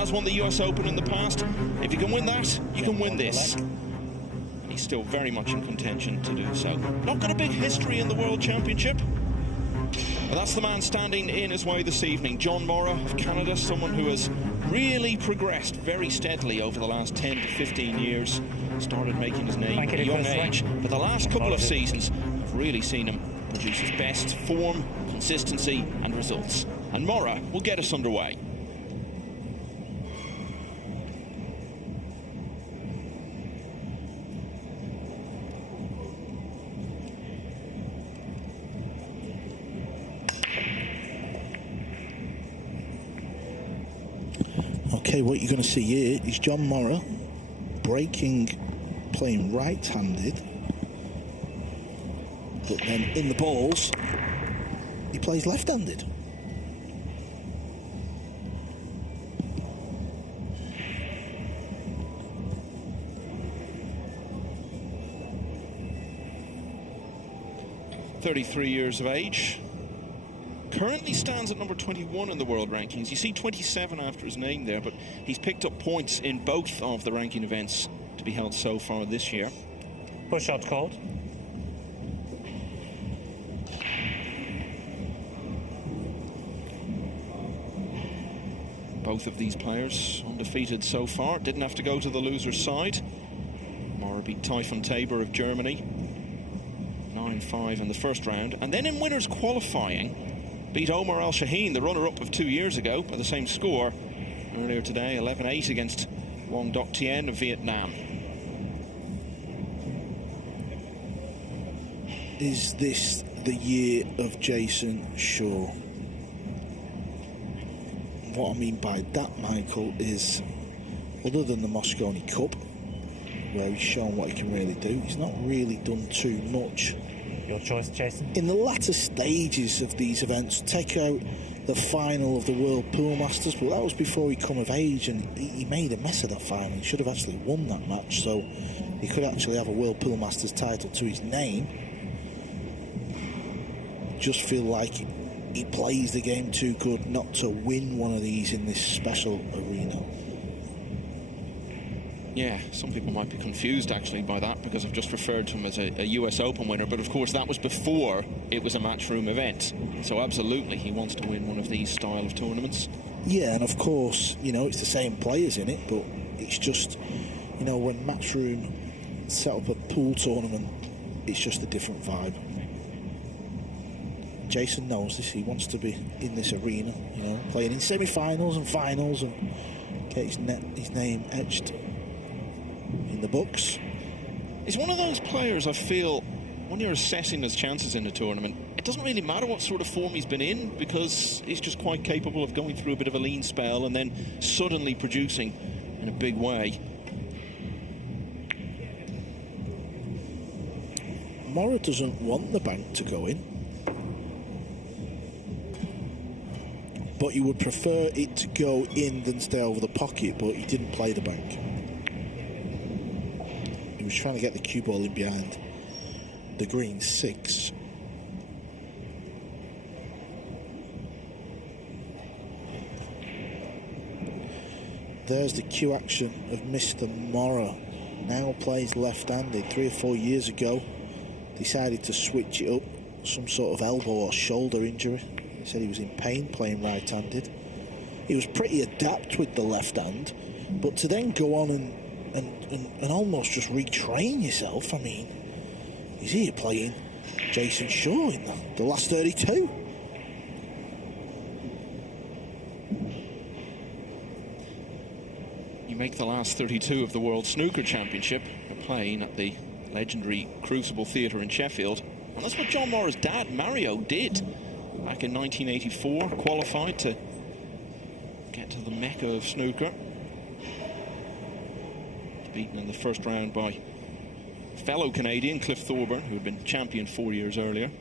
has won the US Open in the past. If you can win that, you can win this. And he's still very much in contention to do so. Not got a big history in the World Championship. But that's the man standing in his way this evening. John Morra of Canada, someone who has really progressed very steadily over the last 10 to 15 years. Started making his name at a young age, but the last couple of seasons have really seen him produce his best form, consistency and results. And Morra will get us underway. Okay, what you're going to see here is John Morra breaking, playing right-handed, but then in the balls he plays left-handed. "33 years of age. Currently stands at number 21 in the world rankings. You see 27 after his name there, but he's picked up points in both of the ranking events to be held so far this year. Push shot called. Both of these players undefeated so far. Didn't have to go to the loser's side. Morra beat Typhon Tabor of Germany 9-5 in the first round, and then in winners qualifying beat Omar Al Shaheen, the runner-up of 2 years ago, by the same score earlier today, 11-8 against Wong Doc Tien of Vietnam. Is this the year of Jayson? Sure. What I mean by that, Michael, is other than the Moscone Cup, where he's shown what he can really do, he's not really done too much. Your choice, Jayson. In the latter stages of these events, take out the final of the World Pool Masters, but that was before he come of age, and he made a mess of that final. He should have actually won that match, so he could actually have a World Pool Masters title to his name. Just feel like he plays the game too good not to win one of these in this special arena. Yeah, some people might be confused actually by that, because I've just referred to him as a US Open winner, but of course that was before it was a matchroom event. So absolutely he wants to win one of these style of tournaments. Yeah, and of course, you know, it's the same players in it, but it's just, you know, when matchroom set up a pool tournament, it's just a different vibe. Jayson knows this. He wants to be in this arena, you know, playing in semi-finals and finals and get his name etched in the books. He's one of those players, I feel, when you're assessing his chances in a tournament, it doesn't really matter what sort of form he's been in, because he's just quite capable of going through a bit of a lean spell and then suddenly producing in a big way. Morra doesn't want the bank to go in, but he would prefer it to go in than stay over the pocket, but he didn't play the bank. He was trying to get the cue ball in behind the green 6. There's the cue action of Mr. Morra. Now plays left-handed. 3 or 4 years ago, decided to switch it up. Some sort of elbow or shoulder injury. He said he was in pain playing right-handed. He was pretty adept with the left hand, but to then go on and almost just retrain yourself, I mean, he's here playing Jayson Shaw in the last 32. You make the last 32 of the World Snooker Championship. You're playing at the legendary Crucible Theatre in Sheffield, and that's what John Morra's dad, Mario, did back in 1984, qualified to get to the mecca of snooker. Beaten in the first round by fellow Canadian Cliff Thorburn, who had been champion 4 years earlier.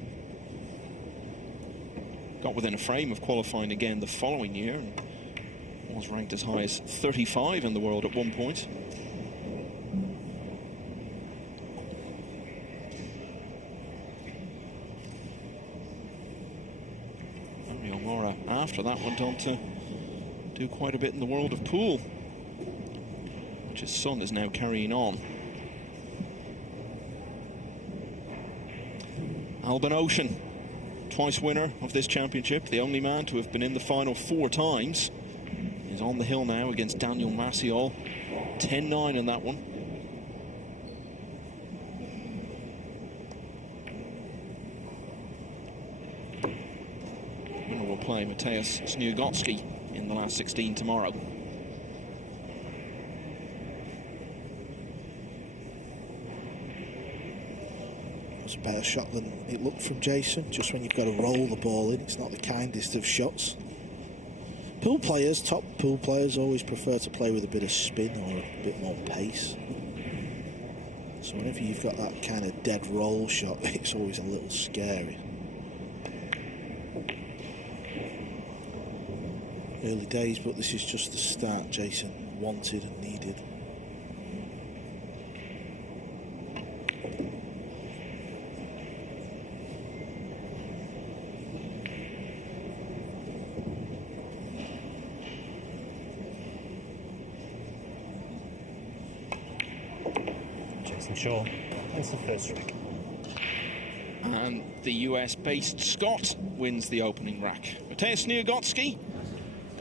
Got within a frame of qualifying again the following year, and was ranked as high as 35 in the world at one point. Morra after that went on to do quite a bit in the world of pool, which his son is now carrying on. Albin Ocean, twice winner of this championship, the only man to have been in the final 4 times, is on the hill now against Daniel Maciol. 10-9 in that one. Winner will play Mateusz Sniugocki in the last 16 tomorrow. A better shot than it looked from Jayson. Just when you've got to roll the ball in, it's not the kindest of shots. Pool players, top pool players, always prefer to play with a bit of spin or a bit more pace. So whenever you've got that kind of dead roll shot, it's always a little scary. Early days, but this is just the start Jayson wanted and needed. Sure, that's the first strike. And the US-based Scot wins the opening rack. Mateusz Sniugocki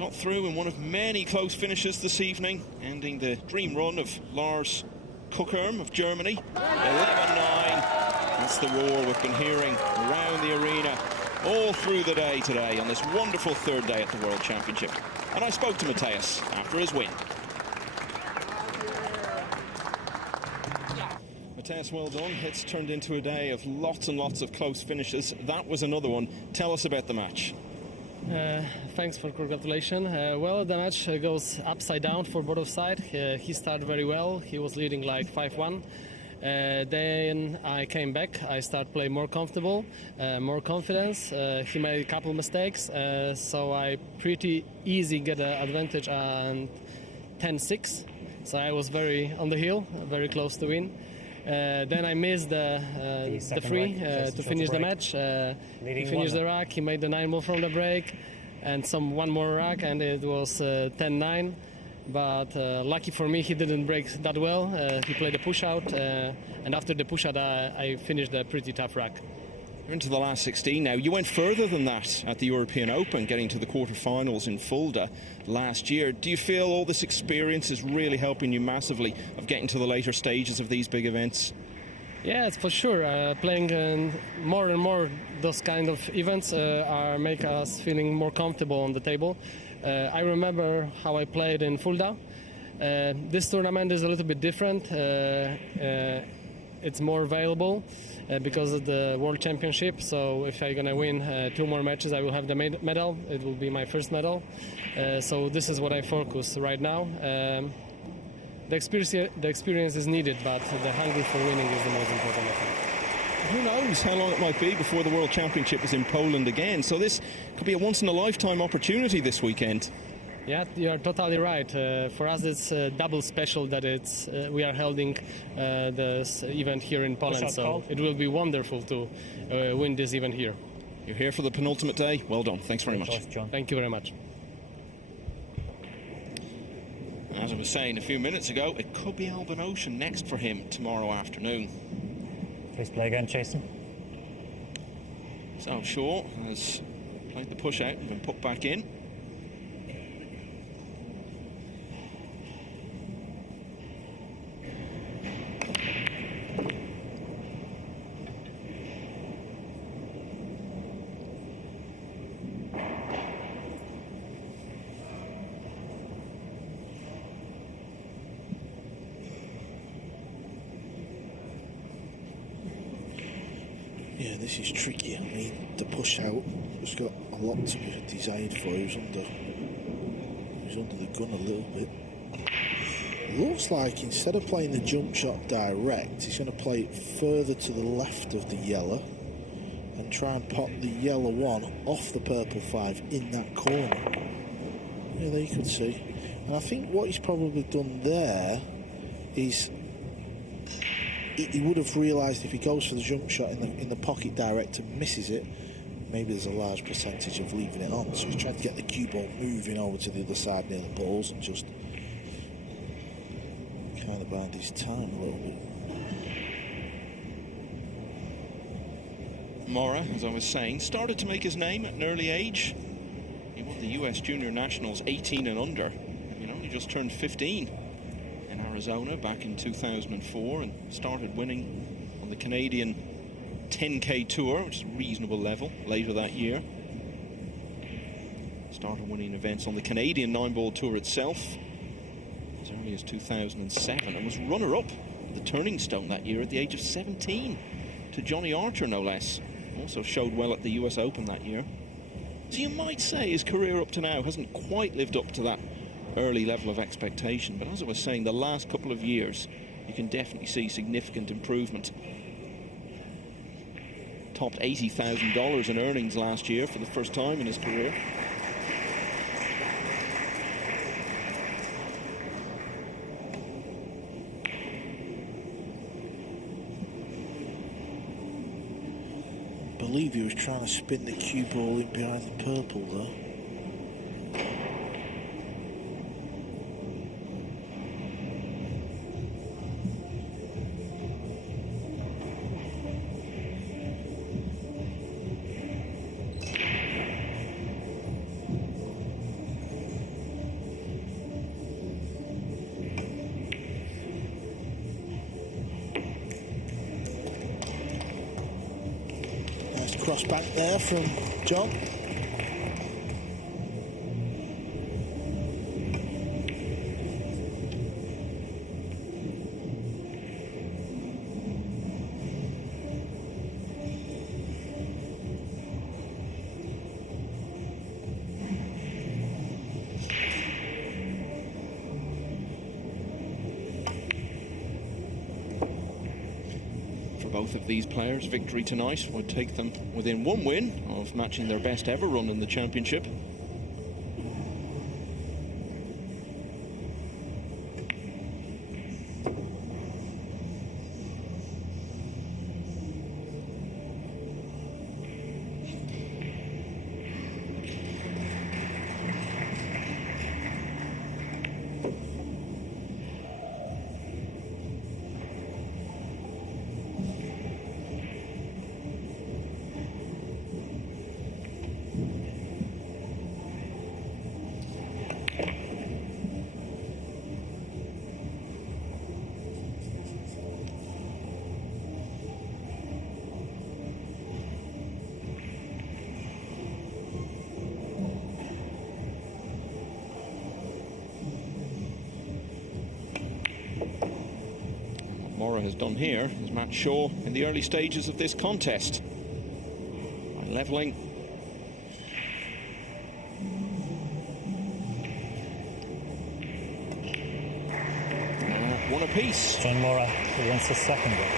got through in one of many close finishes this evening, ending the dream run of Lars Kuckerm of Germany. 11-9. That's the roar we've been hearing around the arena all through the day today on this wonderful 3rd day at the World Championship. And I spoke to Mateusz after his win. Mateusz, well done. It's turned into a day of lots and lots of close finishes. That was another one. Tell us about the match. Thanks for congratulations. Well, the match goes upside down for both sides. He started very well. He was leading like 5-1. Then I came back. I started playing more comfortable, more confidence. He made a couple mistakes, so I pretty easy get an advantage on 10-6. So I was very on the hill, very close to win. Then I missed the free to finish the match. He finished the rack, he made the 9-ball from the break, and one more rack, and it was 10-9. But lucky for me, he didn't break that well. He played a push-out, and after the push-out, I finished a pretty tough rack. You're into the last 16 now. You went further than that at the European Open, getting to the quarterfinals in Fulda last year. Do you feel all this experience is really helping you massively of getting to the later stages of these big events? Yeah, it's for sure. Playing more and more those kind of events make us feeling more comfortable on the table. I remember how I played in Fulda. This tournament is a little bit different. It's more available because of the World Championship. So if I'm gonna win 2 more matches, I will have the medal. It will be my first medal. So this is what I focus right now. The experience is needed, but the hunger for winning is the most important, I think. Who knows how long it might be before the World Championship is in Poland again. So this could be a once-in-a-lifetime opportunity this weekend. Yeah, you are totally right. For us, it's double special that we are holding this event here in Poland. So it will be wonderful to win this event here. You're here for the penultimate day. Well done. Thanks very much. Thank you very much. As I was saying a few minutes ago, it could be Albin Ocean next for him tomorrow afternoon. Please play again, Jayson. So Shaw has played the push out and been put back in. Yeah, this is tricky. I mean, the push out has got a lot to be desired for. He was under the gun a little bit. Looks like instead of playing the jump shot direct, he's going to play it further to the left of the yellow and try and pop the yellow 1 off the purple 5 in that corner. Yeah, there you could see. And I think what he's probably done there is he would have realised if he goes for the jump shot in the pocket direct and misses it, maybe there's a large percentage of leaving it on. So he's trying to get the cue ball moving over to the other side near the balls and just kind of bide his time a little bit. Morra, as I was saying, started to make his name at an early age. He won the US Junior Nationals 18 and under. You know, he just turned 15 in Arizona back in 2004 and started winning on the Canadian 10K Tour, which is a reasonable level, later that year. Started winning events on the Canadian Nineball Tour itself as early as 2007 and was runner-up at the Turning Stone that year at the age of 17 to Johnny Archer, no less. Also showed well at the US Open that year. So you might say his career up to now hasn't quite lived up to that early level of expectation, but as I was saying, the last couple of years you can definitely see significant improvement. Topped $80,000 in earnings last year for the first time in his career. I believe he was trying to spin the cue ball in behind the purple though. Cross back there from John. Both of these players, victory tonight would take them within one win of matching their best ever run in the championship. Morra has done here is match Shaw in the early stages of this contest by levelling. One apiece. John Morra who wins the second one.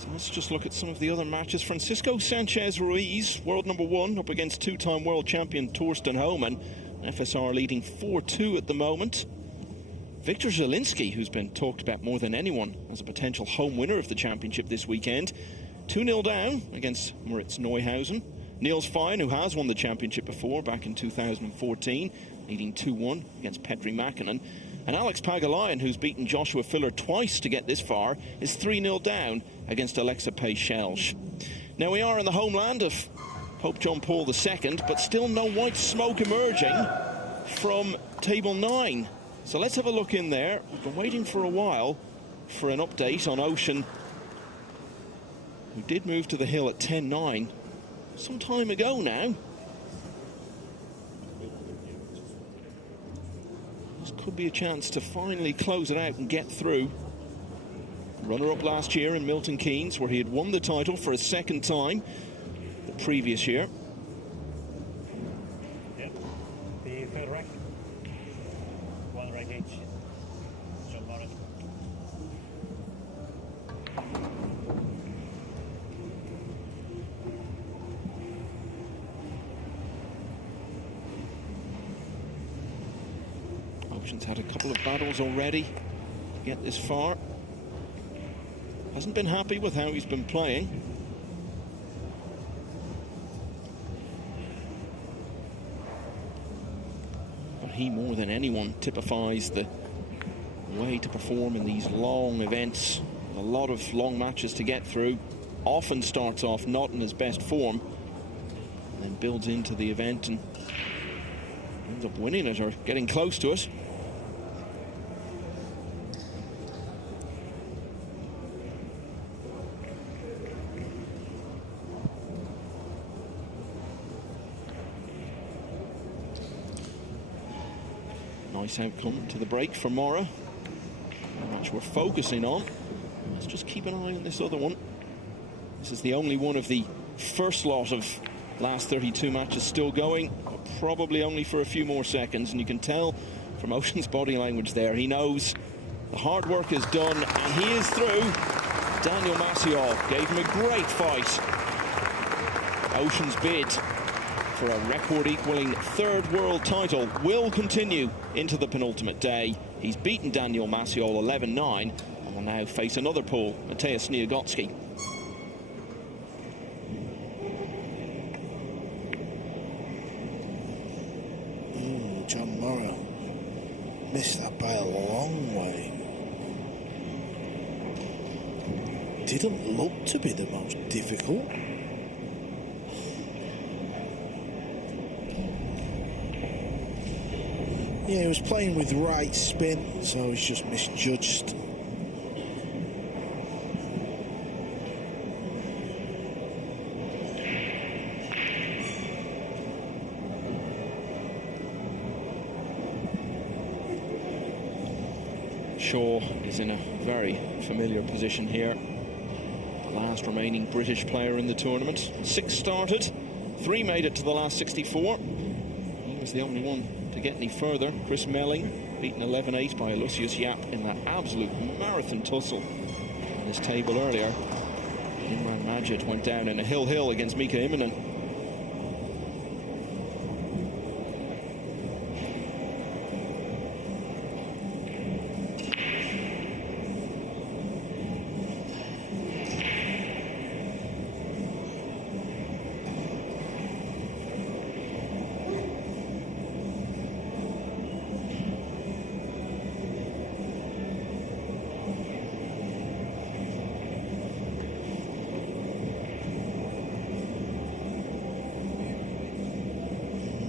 So let's just look at some of the other matches. Francisco Sanchez Ruiz, world number 1, up against two-time world champion Torsten Homan. FSR leading 4-2 at the moment. Victor Zalinski, who's been talked about more than anyone as a potential home winner of the championship this weekend, 2-0 down against Moritz Neuhausen. Niels Fine, who has won the championship before, back in 2014, leading 2-1 against Petri Mäkinen. And Alex Pagulayan, who's beaten Joshua Filler twice to get this far, is 3-0 down against Alexa Pay-Shelsh. Now we are in the homeland of Pope John Paul II, but still no white smoke emerging from table 9. So let's have a look in there. We've been waiting for a while for an update on Ocean, who did move to the hill at 10-9 some time ago now. This could be a chance to finally close it out and get through. Runner-up last year in Milton Keynes, where he had won the title for a second time the previous year. Yep. The third rank. One rank each. John Morra. Ocean's had a couple of battles already to get this far. Hasn't been happy with how he's been playing. But he, more than anyone, typifies the way to perform in these long events. A lot of long matches to get through. Often starts off not in his best form, and then builds into the event and ends up winning it or getting close to it. Nice outcome to the break for Morra. The match we're focusing on. Let's just keep an eye on this other one. This is the only one of the first lot of last 32 matches still going, probably only for a few more seconds, and you can tell from Ocean's body language there, he knows the hard work is done, and he is through. Daniel Maciol gave him a great fight. Ocean's bid for a record-equaling third world title will continue into the penultimate day. He's beaten Daniel Maciol 11-9, and will now face another Pole, Mateusz Niegotzki. John Morra missed that by a long way. Didn't look to be the most difficult. Yeah, he was playing with right spin, so he's just misjudged. Shaw is in a very familiar position here. The last remaining British player in the tournament. 6 started, 3 made it to the last 64. He was the only one to get any further. Chris Melling beaten 11-8 by Lucius Yap in that absolute marathon tussle on this table earlier. Imran Majid went down in a hill against Mika Immonen.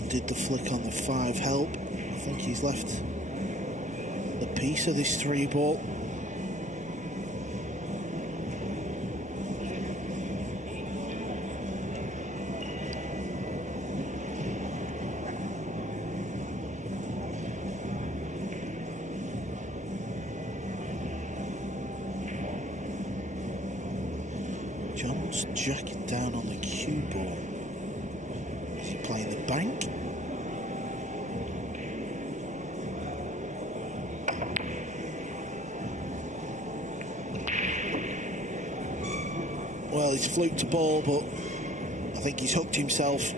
Did the flick on the 5 help? I think he's left the piece of this 3-ball. John's jacket down on the cue ball. Is he playing the bank? Well, he's fluked a ball, but I think he's hooked himself.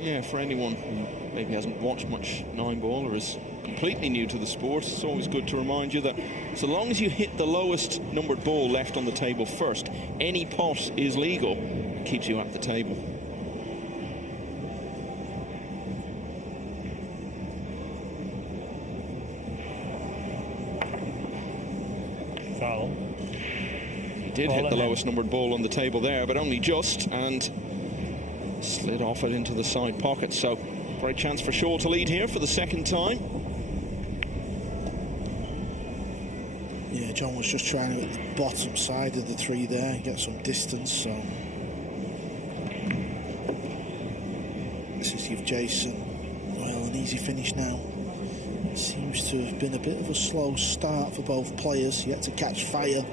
Yeah, for anyone who maybe hasn't watched much Nineball or is completely new to the sport, it's always good to remind you that so long as you hit the lowest numbered ball left on the table first, any pot is legal. It keeps you at the table. Foul. He did hit the lowest numbered ball on the table there, but only just, and slid off it into the side pocket. So great chance for Shaw to lead here for the second time. Yeah, John was just trying to hit the bottom side of the 3 there and get some distance, so this is give Jayson, well, an easy finish now. It seems to have been a bit of a slow start for both players, yet to catch fire.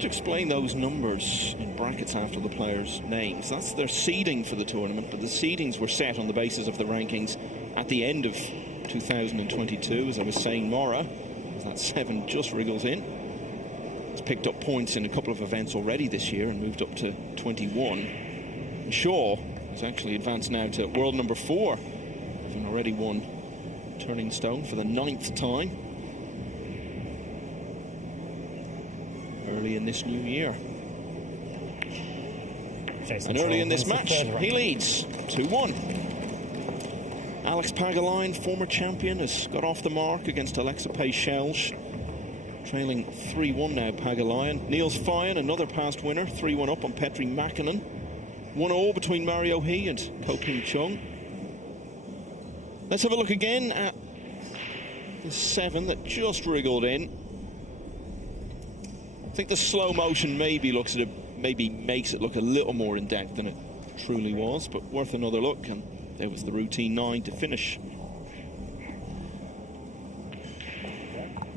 to explain those numbers in brackets after the players' names. That's their seeding for the tournament, but the seedings were set on the basis of the rankings at the end of 2022. As I was saying, Morra, that 7 just wriggles in. He's picked up points in a couple of events already this year and moved up to 21. And Shaw has actually advanced now to world number 4, having already won Turning Stone for the 9th time early in this new year. Jayson And early in this wins the match, third he round. leads 2-1. Alex Pagulayan, former champion, has got off the mark against Alexa Pay-Shelge. Trailing 3-1 now, Pagulayan. Niels Fyan, another past winner, 3-1 up on Petri Mäkinen. 1-1 between Mario He and Ko Ping Chung. Let's have a look again at the 7 that just wriggled in. I think the slow motion maybe looks at it, maybe makes it look a little more in depth than it truly was, but worth another look. And there was the routine 9 to finish.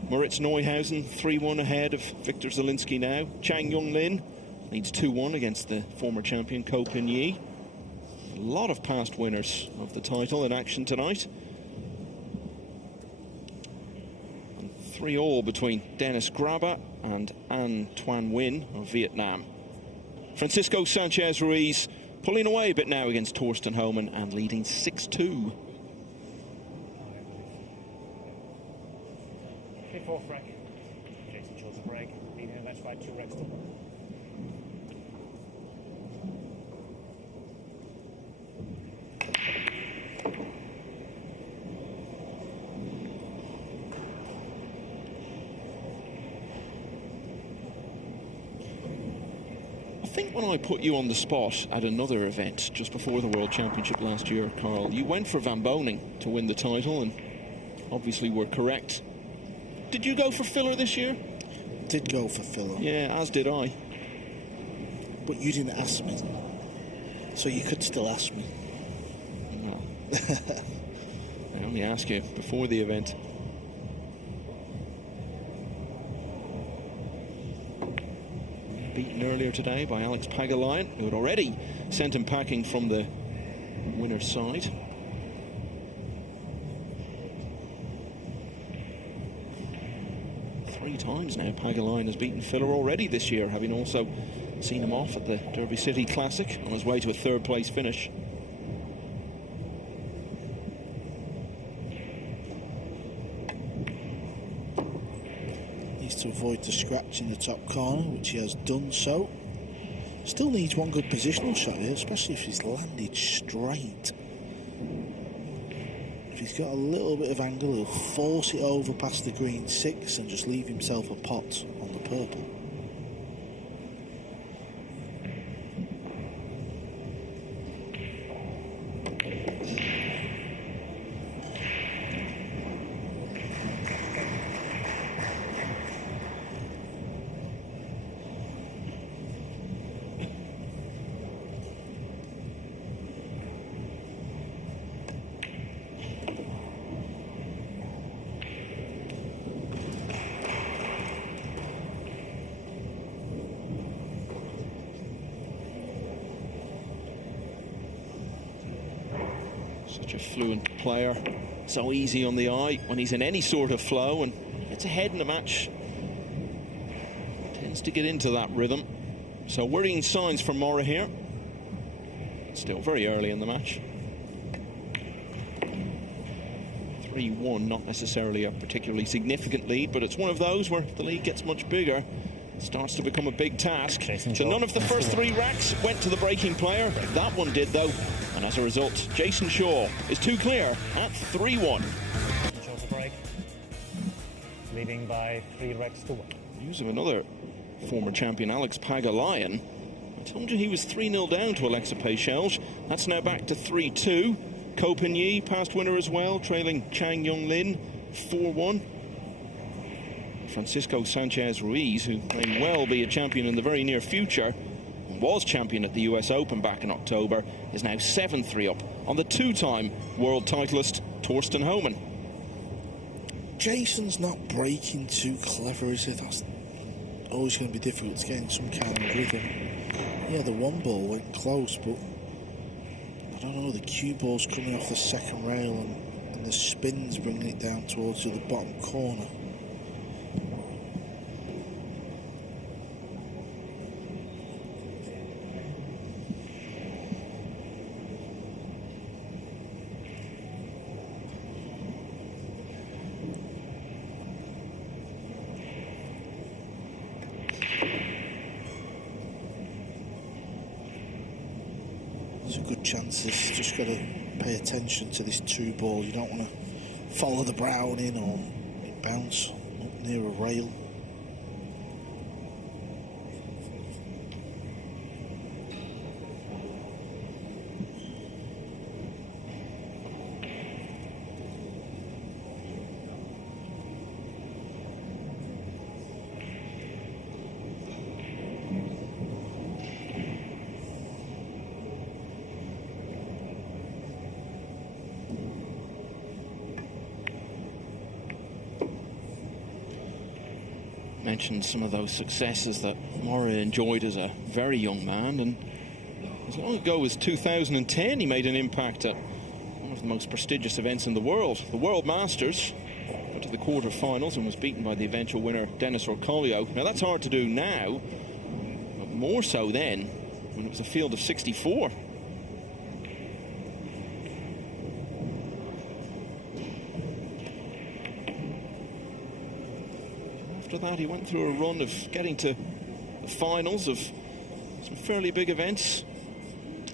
Moritz Neuhausen 3-1 ahead of Victor Zalinski now. Chang Yong-lin leads 2-1 against the former champion Ko Pin Yi. A lot of past winners of the title in action tonight. And 3-3 between Dennis Graba and An Tuan Win of Vietnam. Francisco Sanchez Ruiz pulling away a bit now against Torsten Homan and leading 6-2. Before Frank, Jayson chose a break, leading the match by 2 racks to 1. I think when I put you on the spot at another event just before the World Championship last year, Carl, you went for Van Boning to win the title and obviously were correct. Did you go for filler this year? Did go for filler. Yeah, as did I. But you didn't ask me. So you could still ask me. No. I only asked you before the event. Beaten earlier today by Alex Pagulayan, who had already sent him packing from the winner's side. Three times now Pagulayan has beaten Filler already this year, having also seen him off at the Derby City Classic on his way to a 3rd place finish. To avoid the scratch in the top corner, which he has done so. Still needs one good positional shot here, especially if he's landed straight. If he's got a little bit of angle, he'll force it over past the green 6 and just leave himself a pot on the purple. Such a fluent player, so easy on the eye when he's in any sort of flow and gets ahead in the match. Tends to get into that rhythm. So worrying signs for Morra here. Still very early in the match. 3-1, not necessarily a particularly significant lead, but it's one of those where the lead gets much bigger. It starts to become a big task. So none of the first 3 racks went to the breaking player. That one did, though. And as a result, Jayson Shaw is too clear at 3-1. Chose a break, leading by 3 racks to 1. News of another former champion, Alex Pagulayan. I told you he was 3-0 down to Alexa Pay-Shelge. That's now back to 3-2. Ko Pin Yi, past winner as well, trailing Chang Yong-lin 4-1. Francisco Sanchez Ruiz, who may well be a champion in the very near future, and was champion at the US Open back in October, is now 7-3 up on the 2-time world titleist Torsten Homan. Jason's not breaking too clever, is it? That's always going to be difficult to get in some kind of rhythm. Yeah, the one ball went close, but I don't know, the cue ball's coming off the second rail and the spin's bringing it down towards the bottom corner. Good chances, just got to pay attention to this two ball. You don't want to follow the brown in or bounce up near a rail. Mentioned some of those successes that Morra enjoyed as a very young man, and as long ago as 2010 he made an impact at one of the most prestigious events in the World Masters. Went to the quarter-finals and was beaten by the eventual winner Denis Orcolio. Now that's hard to do now, but more so then when it was a field of 64. After that, he went through a run of getting to the finals of some fairly big events.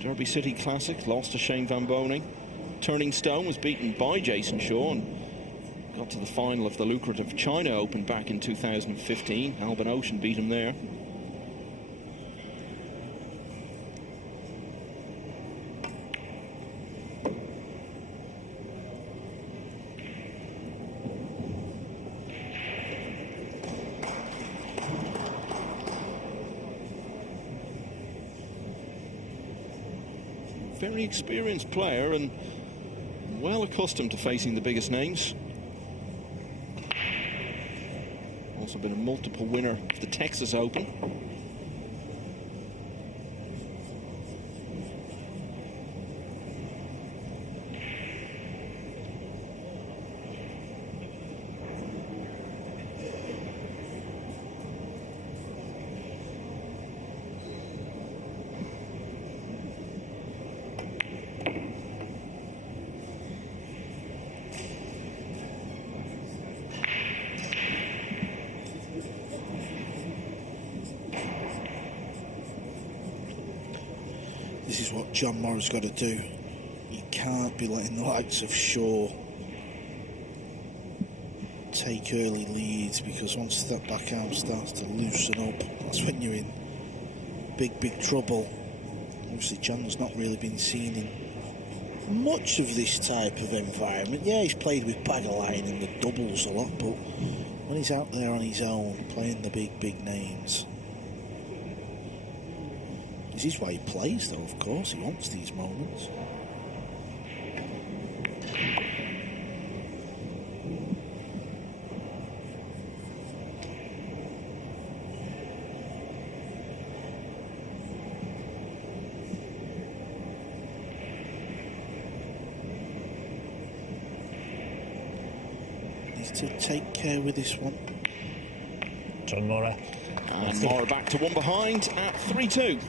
Derby City Classic, lost to Shane Van Boening. Turning Stone was beaten by Jayson Shaw and got to the final of the lucrative China Open back in 2015. Albin Ocean beat him there. Very experienced player and well accustomed to facing the biggest names. Also been a multiple winner of the Texas Open. This is what John Morra's got to do. You can't be letting the likes of Shaw take early leads, because once that backhand starts to loosen up, that's when you're in big trouble. Obviously John's not really been seen in much of this type of environment. Yeah, he's played with Bagaline in the doubles a lot, but when he's out there on his own playing the big names, this is why he plays, though, of course. He wants these moments. Needs to take care with this one. John Morra. And Morra back to one behind at 3-2.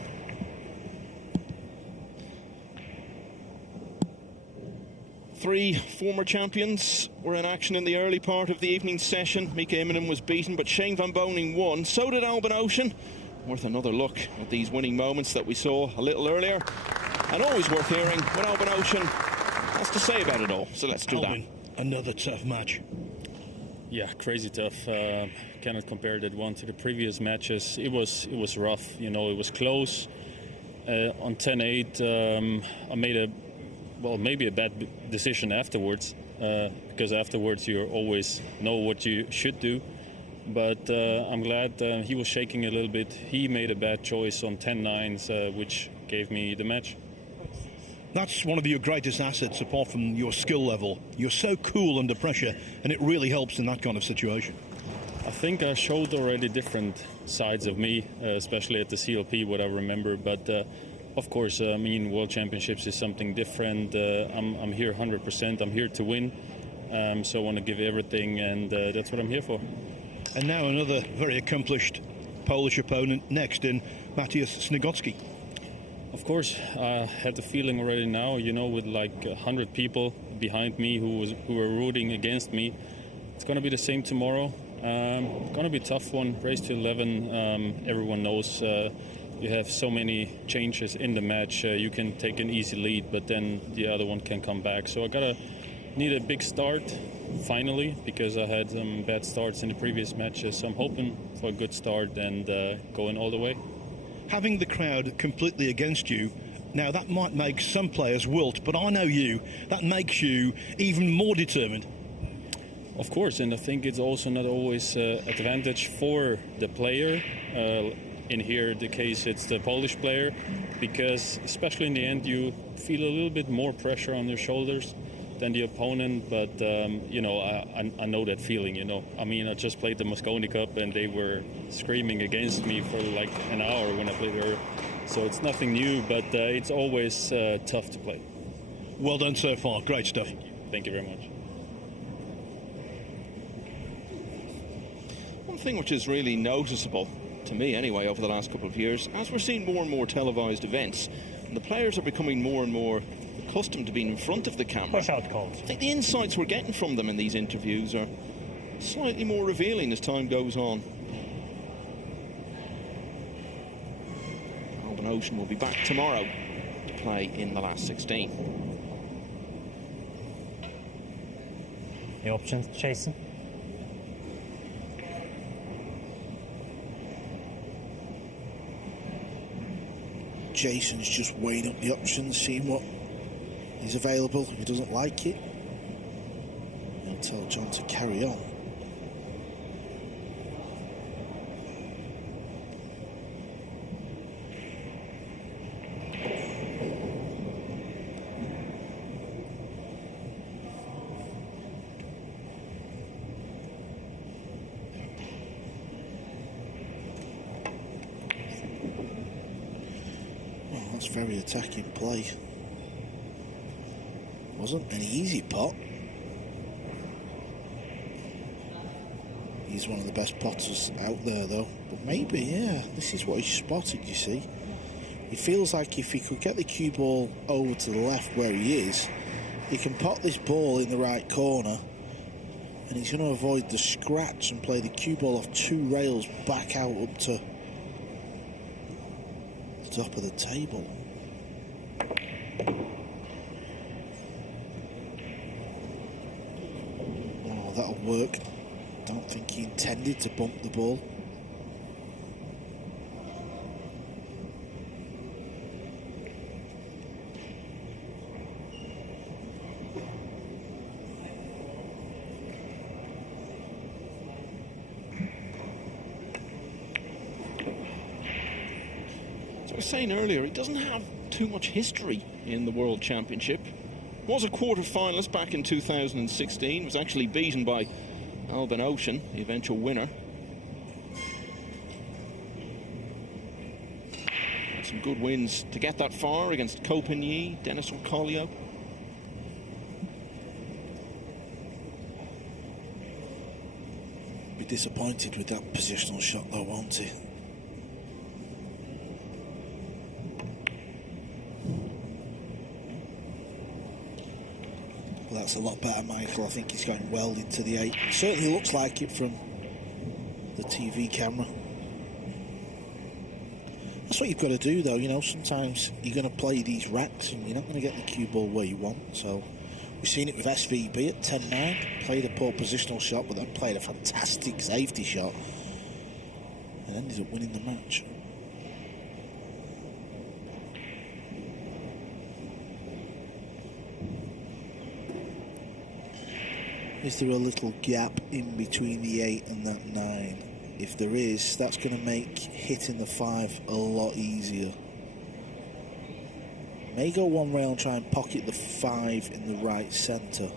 Three former champions were in action in the early part of the evening session. Mika Immonen was beaten, but Shane Van Boening won. So did Albin Ocean. Worth another look at these winning moments that we saw a little earlier. And always worth hearing what Albin Ocean has to say about it all. So let's do Albin, that. Another tough match. Yeah, crazy tough. Cannot compare that one to the previous matches. It was rough. You know, it was close. On 10-8, I made maybe a bad decision afterwards, because afterwards you always know what you should do. But I'm glad he was shaking a little bit. He made a bad choice on 10-9s, which gave me the match. That's one of your greatest assets, apart from your skill level. You're so cool under pressure, and it really helps in that kind of situation. I think I showed already different sides of me, especially at the CLP, what I remember. But of course, I mean, World Championships is something different. I'm here 100%. I'm here to win. So I want to give everything, and that's what I'm here for. And now another very accomplished Polish opponent next in Matthias Snigocki. Of course, I had the feeling already now, you know, with like 100 people behind me who were rooting against me. It's going to be the same tomorrow. Going to be a tough one, race to 11. Everyone knows you have so many changes in the match. You can take an easy lead, but then the other one can come back. So I need a big start finally, because I had some bad starts in the previous matches. So I'm hoping for a good start and going all the way. Having the crowd completely against you, now that might make some players wilt, but I know you, that makes you even more determined. Of course, and I think it's also not always advantage for the player. In here, the case, it's the Polish player, because especially in the end, you feel a little bit more pressure on your shoulders than the opponent. But you know, I know that feeling. You know, I mean, I just played the Mosconi Cup, and they were screaming against me for like an hour when I played her. So it's nothing new, but it's always tough to play. Well done so far. Great stuff. Thank you very much. One thing which is really noticeable, to me anyway, over the last couple of years, as we're seeing more and more televised events, and the players are becoming more and more accustomed to being in front of the camera. Push out calls. I think the insights we're getting from them in these interviews are slightly more revealing as time goes on. Ocean will be back tomorrow to play in the last 16. The options, Jayson. Jason's just weighing up the options, seeing what is available. If he doesn't like it, he'll tell John to carry on. Very attacking play. Wasn't an easy pot. He's one of the best potters out there though. But maybe, yeah, this is what he spotted, you see. He feels like if he could get the cue ball over to the left where he is, he can pot this ball in the right corner, and he's going to avoid the scratch and play the cue ball off two rails back out up to the top of the table. Oh, that'll work. Don't think he intended to bump the ball. As I was saying earlier, he doesn't have too much history in the World Championship. Was a quarter-finalist back in 2016. Was actually beaten by Albin Ocean, the eventual winner. Had some good wins to get that far against Copigny, Denis Orcolio. Be disappointed with that positional shot though, won't he? Well, that's a lot better, Michael. I think he's going well into the 8. Certainly looks like it from the TV camera. That's what you've got to do, though. You know, sometimes you're going to play these racks and you're not going to get the cue ball where you want. So we've seen it with SVB at 10-9. Played a poor positional shot, but then played a fantastic safety shot and ended up winning the match. Is there a little gap in between the 8 and that 9? If there is, that's going to make hitting the 5 a lot easier. May go one round, try and pocket the 5 in the right centre.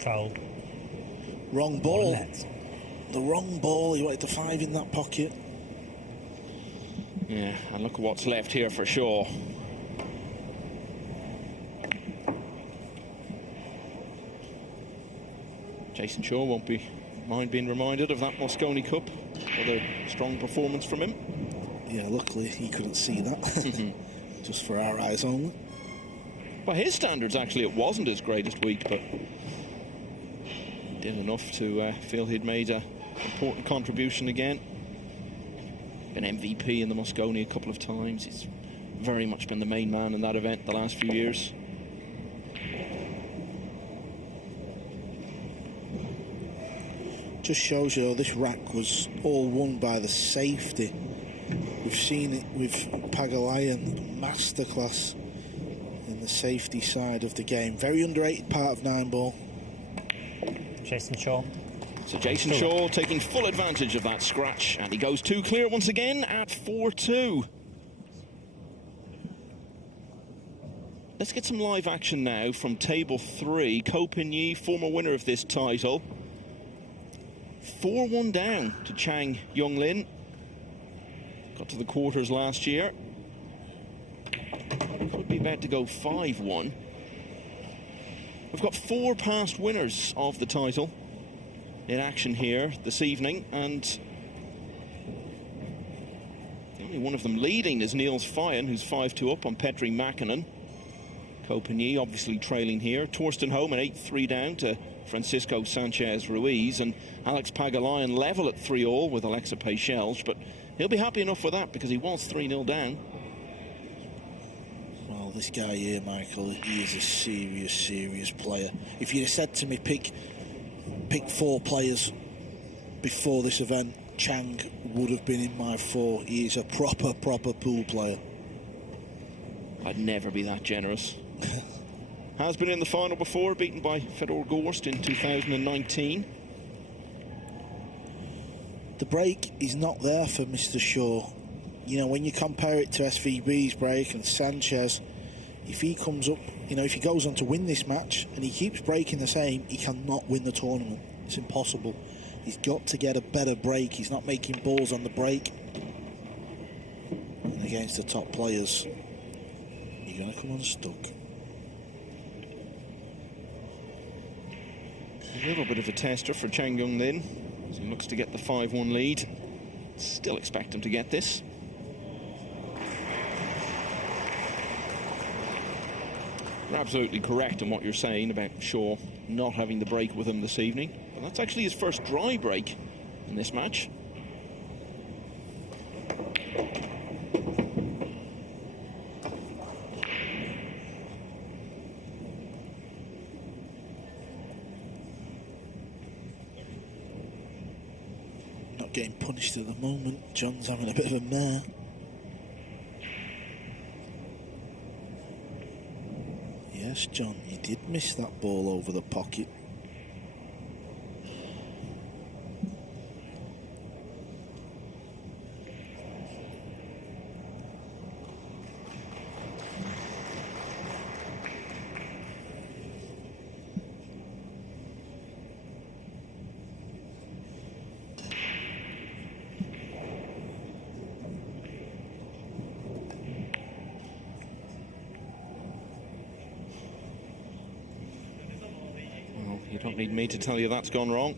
Foul. Wrong ball. Net. The wrong ball. He wanted the 5 in that pocket. Yeah, and look at what's left here for Shaw. Jayson Shaw won't mind being reminded of that Moscone Cup. Another strong performance from him. Yeah, luckily he couldn't see that. Just for our eyes only. By his standards, actually, it wasn't his greatest week, but did enough to feel he'd made an important contribution again. Been MVP in the Moscone a couple of times. He's very much been the main man in that event the last few years. Just shows you this rack was all won by the safety. We've seen it with Pagalayan, masterclass in the safety side of the game. Very underrated part of Nineball. Jayson Shaw. So Jayson Shaw taking full advantage of that scratch, and he goes 2 clear once again at 4-2. Let's get some live action now from table 3. Ko Pin-Yi, former winner of this title. 4-1 down to Chang Yong-Lin. Got to the quarters last year. Could be about to go 5-1. We've got 4 past winners of the title in action here this evening, and the only one of them leading is Niels Fyen, who's 5-2 up on Petri Mäkinen. Ko Pin-Yi obviously trailing here. Torsten Holm an 8-3 down to Francisco Sanchez Ruiz, and Alex Pagalayan level at 3-all with Alexa Peychelge, but he'll be happy enough with that because he was 3-0 down. Well, this guy here, Michael, he is a serious player. If you'd have said to me, pick 4 players before this event, Chang would have been in my 4. He is a proper pool player. I'd never be that generous. Has been in the final before, beaten by Fedor Gorst in 2019. The break is not there for Mr. Shaw. You know, when you compare it to SVB's break and Sanchez, if he comes up, you know, if he goes on to win this match and he keeps breaking the same, he cannot win the tournament. It's impossible. He's got to get a better break. He's not making balls on the break. And against the top players, you're going to come unstuck. A little bit of a tester for Chang Yong-Lin as he looks to get the 5-1 lead. Still expect him to get this. You're absolutely correct in what you're saying about Shaw not having the break with him this evening. But that's actually his first dry break in this match. Getting punished at the moment. John's having a bit of a mare. Yes, John, you did miss that ball over the pocket. You don't need me to tell you that's gone wrong.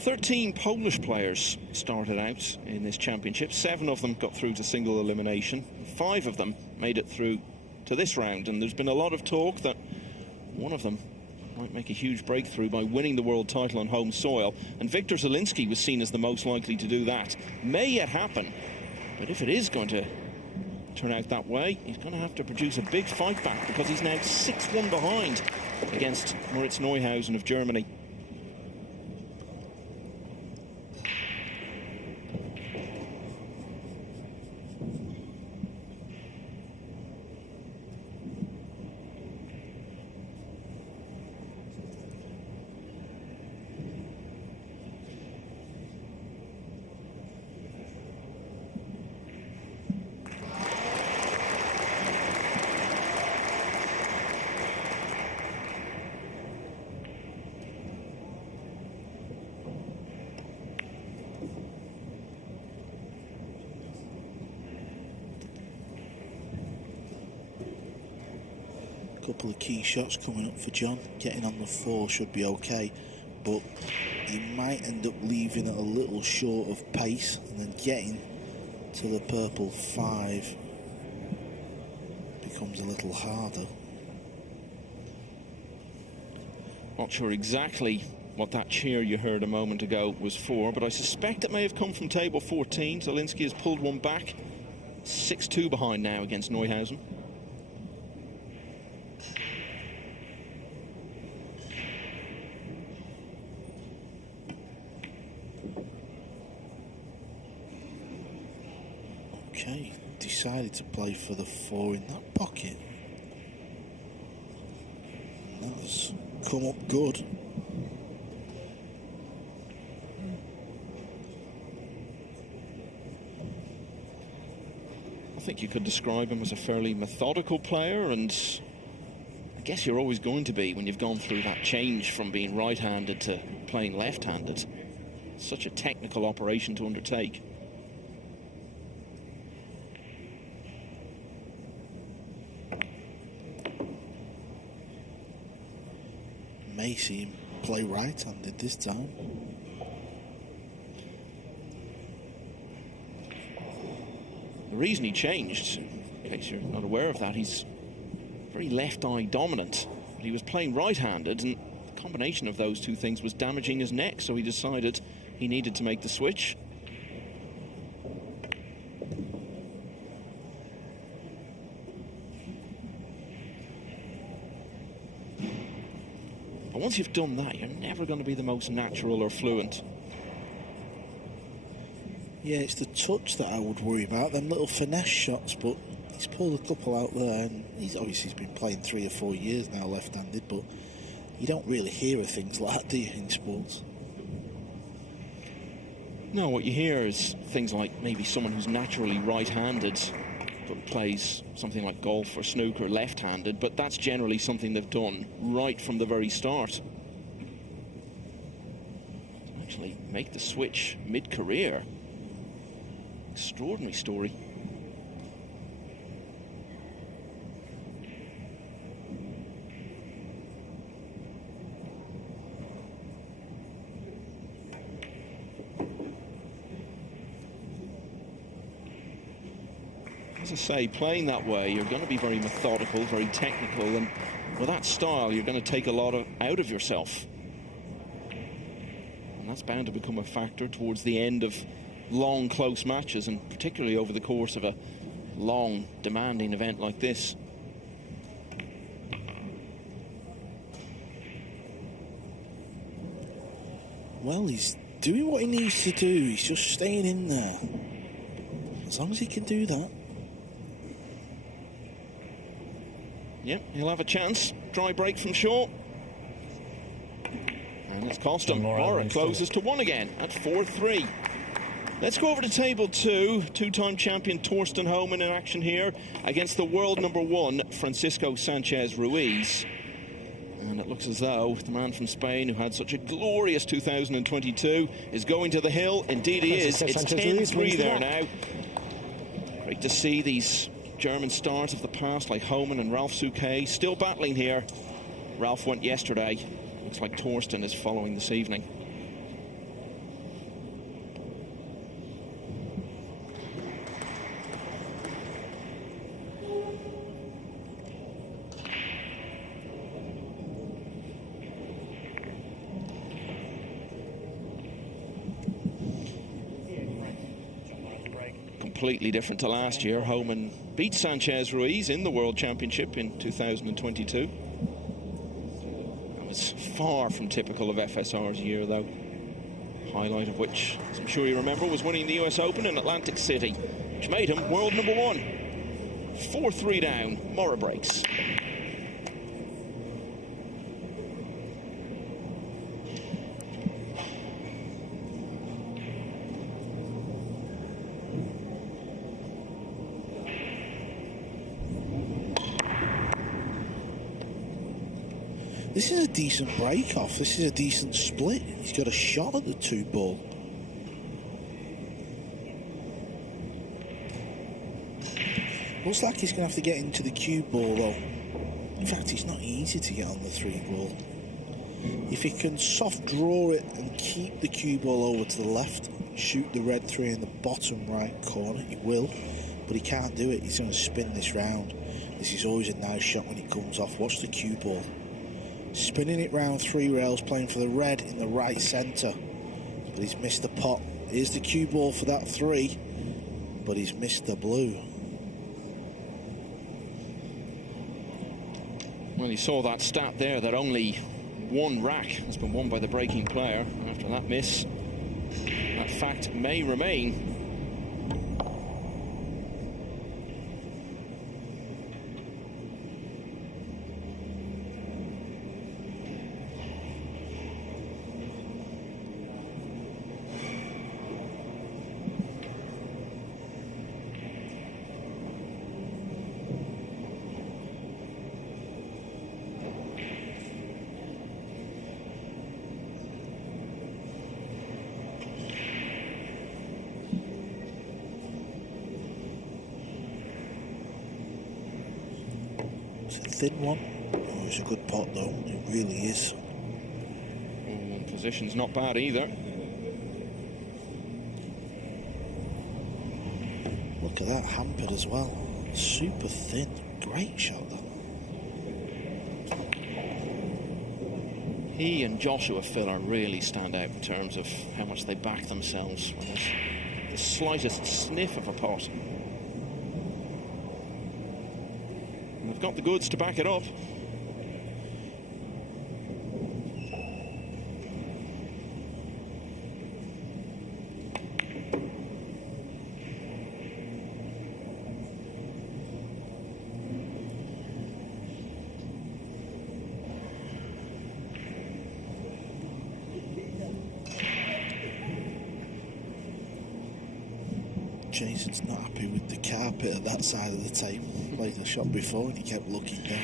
"13 Polish players started out in this championship. 7 of them got through to single elimination. 5 of them made it through to this round, and there's been a lot of talk that one of them might make a huge breakthrough by winning the world title on home soil, and Viktor Zalinski was seen as the most likely to do that. May yet happen, but if it is going to turn out that way, he's going to have to produce a big fight back because he's now 6-1 behind against Moritz Neuhausen of Germany. Couple of key shots coming up for John. Getting on the 4 should be okay, but he might end up leaving it a little short of pace, and then getting to the purple 5 becomes a little harder. Not sure exactly what that cheer you heard a moment ago was for, but I suspect it may have come from table 14. Zalinski has pulled one back. 6-2 behind now against Neuhausen. Okay, decided to play for the 4 in that pocket. And that's come up good. I think you could describe him as a fairly methodical player, and I guess you're always going to be when you've gone through that change from being right-handed to playing left-handed. Such a technical operation to undertake. May see him play right-handed this time. The reason he changed, in case you're not aware of that, he's very left-eye dominant. But he was playing right-handed, and the combination of those two things was damaging his neck, so he decided he needed to make the switch. And once you've done that, you're never going to be the most natural or fluent. Yeah, it's the touch that I would worry about, them little finesse shots, but he's pulled a couple out there, and he's been playing 3 or 4 years now left-handed, but you don't really hear of things like that, do you, in sports? No, what you hear is things like maybe someone who's naturally right-handed but plays something like golf or snooker left-handed, but that's generally something they've done right from the very start. To actually make the switch mid-career. Extraordinary story. As I say, playing that way, you're going to be very methodical, very technical, and with that style, you're going to take a lot out of yourself. And that's bound to become a factor towards the end of long, close matches, and particularly over the course of a long, demanding event like this. Well, he's doing what he needs to do. He's just staying in there. As long as he can do that. Yep, he'll have a chance. Dry break from short. And it's cost him. Morra closes to 1 again at 4-3. Let's go over to table 2. Two-time champion Torsten Homan in action here against the world number 1, Francisco Sanchez Ruiz. And it looks as though the man from Spain, who had such a glorious 2022, is going to the hill. Indeed he is. It's 10-3 there now. Great to see these German stars of the past like Homan and Ralph Souquet still battling here. Ralph went yesterday. Looks like Torsten is following this evening. Completely different to last year. Homan beat Sanchez Ruiz in the World Championship in 2022. That was far from typical of FSR's year, though. Highlight of which, as I'm sure you remember, was winning the US Open in Atlantic City, which made him world number 1. 4-3 down. Morra breaks. This is a decent break-off. This is a decent split. He's got a shot at the 2 ball. Looks like he's going to have to get into the cue ball, though. In fact, it's not easy to get on the 3 ball. If he can soft draw it and keep the cue ball over to the left, shoot the red 3 in the bottom right corner, he will, but he can't do it. He's going to spin this round. This is always a nice shot when it comes off. Watch the cue ball. Spinning it round 3 rails, playing for the red in the right centre, but he's missed the pot. Here's the cue ball for that 3, but he's missed the blue. Well, you saw that stat there, that only 1 rack has been won by the breaking player after that miss. That fact may remain. Thin one. Oh, it's a good pot though, it really is. Position's not bad either. Look at that, hampered as well. Super thin, great shot though. He and Joshua Filler really stand out in terms of how much they back themselves when there's the slightest sniff of a pot. They've got the goods to back it up. Jason's not happy with the carpet at that side of the table. Played the shot before and he kept looking down.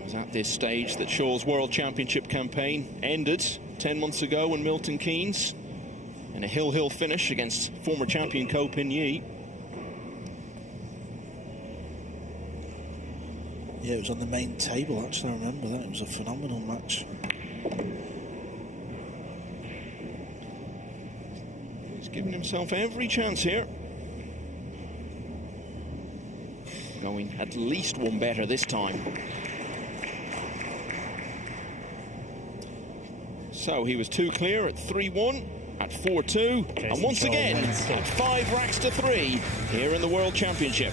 It was at this stage that Shaw's World Championship campaign ended 10 months ago in Milton Keynes in a hill finish against former champion Ko Pin Yi. Yeah, it was on the main table, actually. I remember that. It was a phenomenal match. He's given himself every chance here. Going at least 1 better this time. So he was 2 clear at 3-1, at 4-2, and once again at 5 racks to 3 here in the World Championship.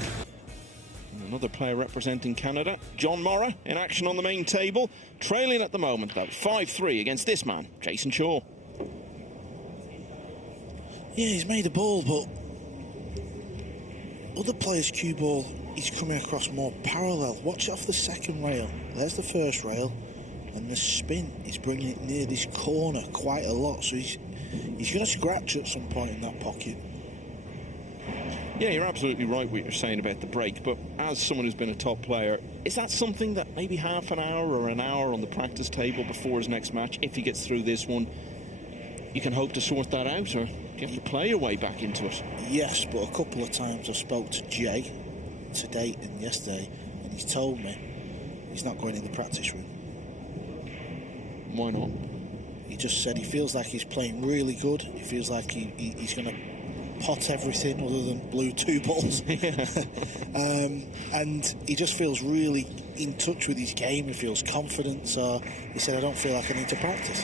Another player representing Canada, John Morra, in action on the main table. Trailing at the moment, though, 5-3 against this man, Jayson Shaw. Yeah, he's made a ball, but other players' cue ball, he's coming across more parallel. Watch it off the second rail. There's the first rail, and the spin is bringing it near this corner quite a lot. So he's going to scratch at some point in that pocket. Yeah, you're absolutely right what you're saying about the break, but as someone who's been a top player, is that something that maybe half an hour or an hour on the practice table before his next match, if he gets through this one, you can hope to sort that out, or do you have to play your way back into it? Yes, but a couple of times I spoke to Jay today and yesterday, and he's told me he's not going in the practice room. Why not? He just said he feels like he's playing really good. He feels like he's going to pot everything other than blue 2 balls. And he just feels really in touch with his game. He feels confident. So he said, I don't feel like I need to practice.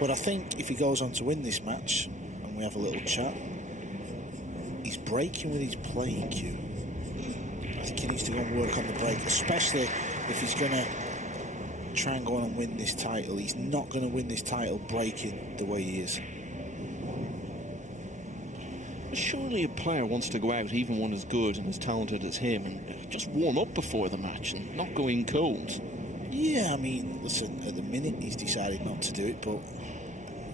But I think if he goes on to win this match and we have a little chat, he's breaking with his playing cue. I think he needs to go and work on the break, especially if he's going to try and go on and win this title. He's not going to win this title breaking the way he is. Surely a player wants to go out, even one as good and as talented as him, and just warm up before the match and not go in cold. Yeah, I mean, listen, at the minute he's decided not to do it, but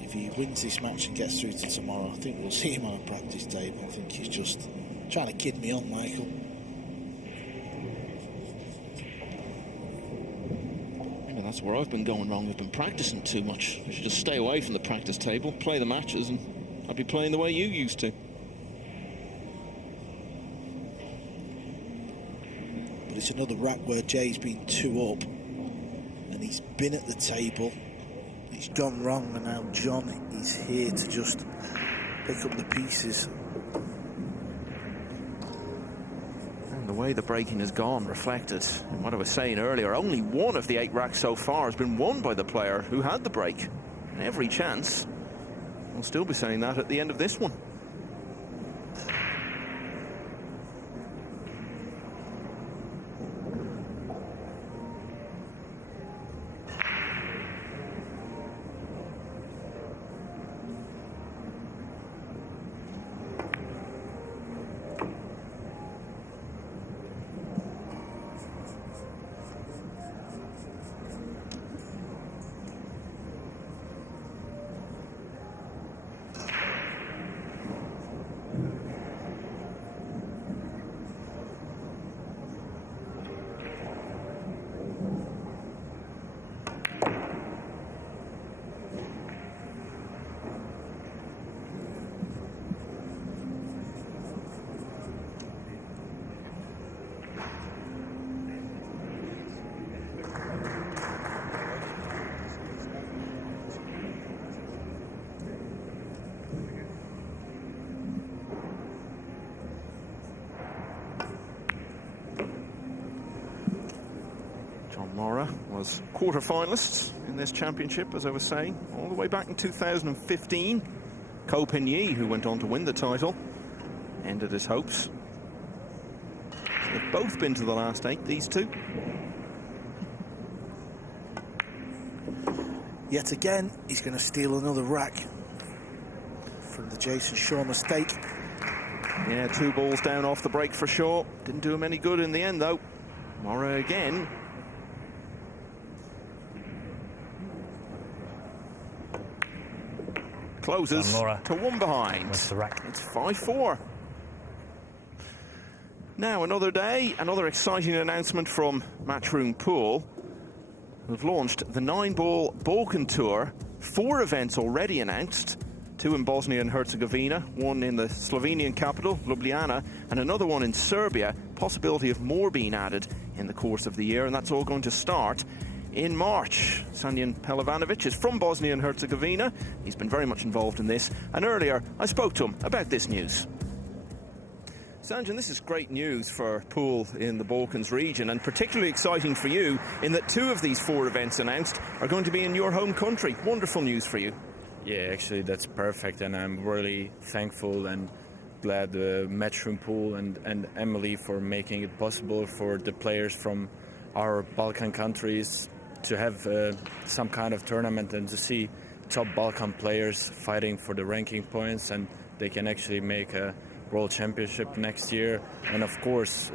if he wins this match and gets through to tomorrow, I think we'll see him on a practice table. I think he's just trying to kid me on, Michael. That's where I've been going wrong. I've been practicing too much. I should just stay away from the practice table, play the matches, and I'd be playing the way you used to. But it's another rack where Jay's been 2 up, and he's been at the table. He's gone wrong, and now John is here to just pick up the pieces. And the way the breaking has gone reflected in what I was saying earlier. Only one of the 8 racks so far has been won by the player who had the break. And every chance, we'll still be saying that at the end of this one. Morra was quarter-finalists in this championship, as I was saying, all the way back in 2015. Ko Pin-Yi, who went on to win the title, ended his hopes. They've both been to the last 8, these two. Yet again, he's going to steal another rack from the Jayson Shaw mistake. Yeah, 2 balls down off the break for Shaw. Didn't do him any good in the end, though. Morra again. Closes to 1 behind. That's the rack. It's 5-4. Now another day, another exciting announcement from Matchroom Pool, who've launched the Nineball Balkan Tour. 4 events already announced. 2 in Bosnia and Herzegovina, 1 in the Slovenian capital, Ljubljana, and another one in Serbia. Possibility of more being added in the course of the year, and that's all going to start in March. Sanjan Pelevanovic is from Bosnia and Herzegovina. He's been very much involved in this, and earlier I spoke to him about this news. Sanjan, this is great news for pool in the Balkans region, and particularly exciting for you in that 2 of these 4 events announced are going to be in your home country. Wonderful news for you. Yeah, actually that's perfect, and I'm really thankful and glad Matchroom Pool and Emily for making it possible for the players from our Balkan countries to have some kind of tournament and to see top Balkan players fighting for the ranking points, and they can actually make a World Championship next year. And of course,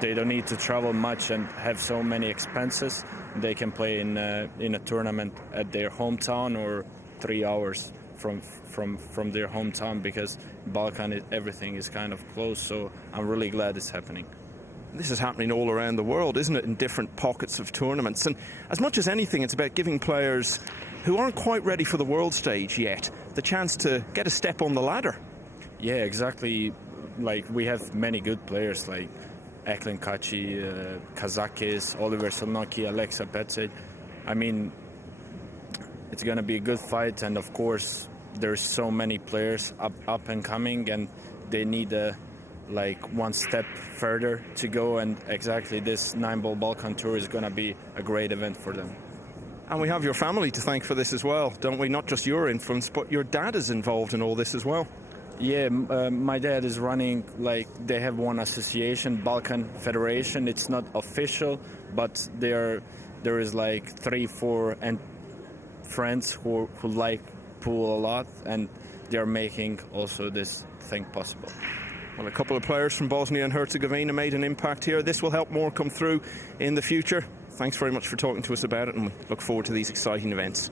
they don't need to travel much and have so many expenses. They can play in a tournament at their hometown or 3 hours from their hometown, because Balkan everything is kind of close. So I'm really glad it's happening. This is happening all around the world, isn't it, in different pockets of tournaments. And as much as anything, it's about giving players who aren't quite ready for the world stage yet the chance to get a step on the ladder. Yeah, exactly. Like, we have many good players like Eklin Kaci, Kazakis, Oliver Sonoki, Alexa Pecic. I mean, it's going to be a good fight, and of course there's so many players up and coming, and they need like 1 step further to go, and exactly this Nineball Balkan Tour is going to be a great event for them. And we have your family to thank for this as well, don't we? Not just your influence, but your dad is involved in all this as well. Yeah, my dad is running, like, they have one association, Balkan Federation. It's not official, but there is like 3-4 friends who like pool a lot, and they're making also this thing possible. Well, a couple of players from Bosnia and Herzegovina made an impact here. This will help more come through in the future. Thanks very much for talking to us about it, and we look forward to these exciting events.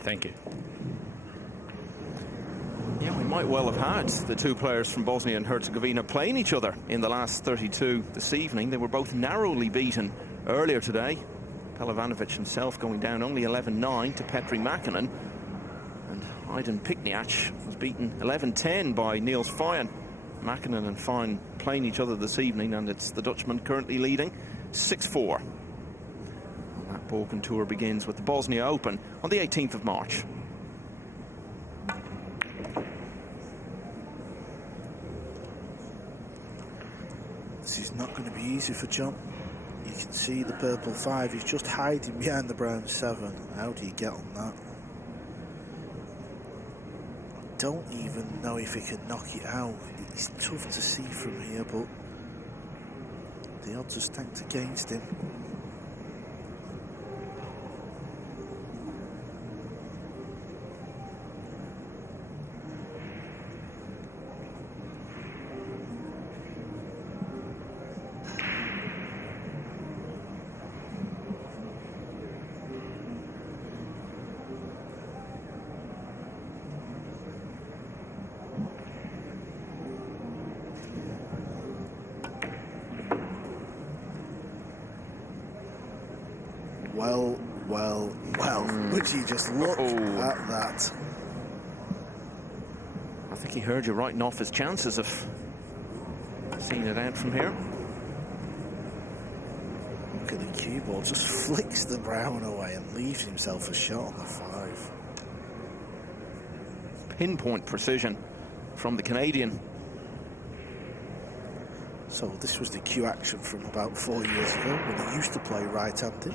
Thank you. Yeah, we might well have had the 2 players from Bosnia and Herzegovina playing each other in the last 32 this evening. They were both narrowly beaten earlier today. Pelevanovic himself going down only 11-9 to Petri Makinen. And Aiden Pikniach was beaten 11-10 by Niels Fyen. Mäkinen and Fyen playing each other this evening, and it's the Dutchman currently leading 6-4. That Balkan Tour begins with the Bosnia Open on the 18th of March. This is not going to be easy for John. You can see the purple 5. He's just hiding behind the brown 7. How do you get on that? I don't even know if he can knock it out. It's tough to see from here, but the odds are stacked against him. Well, would you just look at that? I think he heard you writing off his chances of seeing it out from here. Look at the cue ball, just flicks the brown away and leaves himself a shot on the 5. Pinpoint precision from the Canadian. So this was the cue action from about 4 years ago when he used to play right-handed.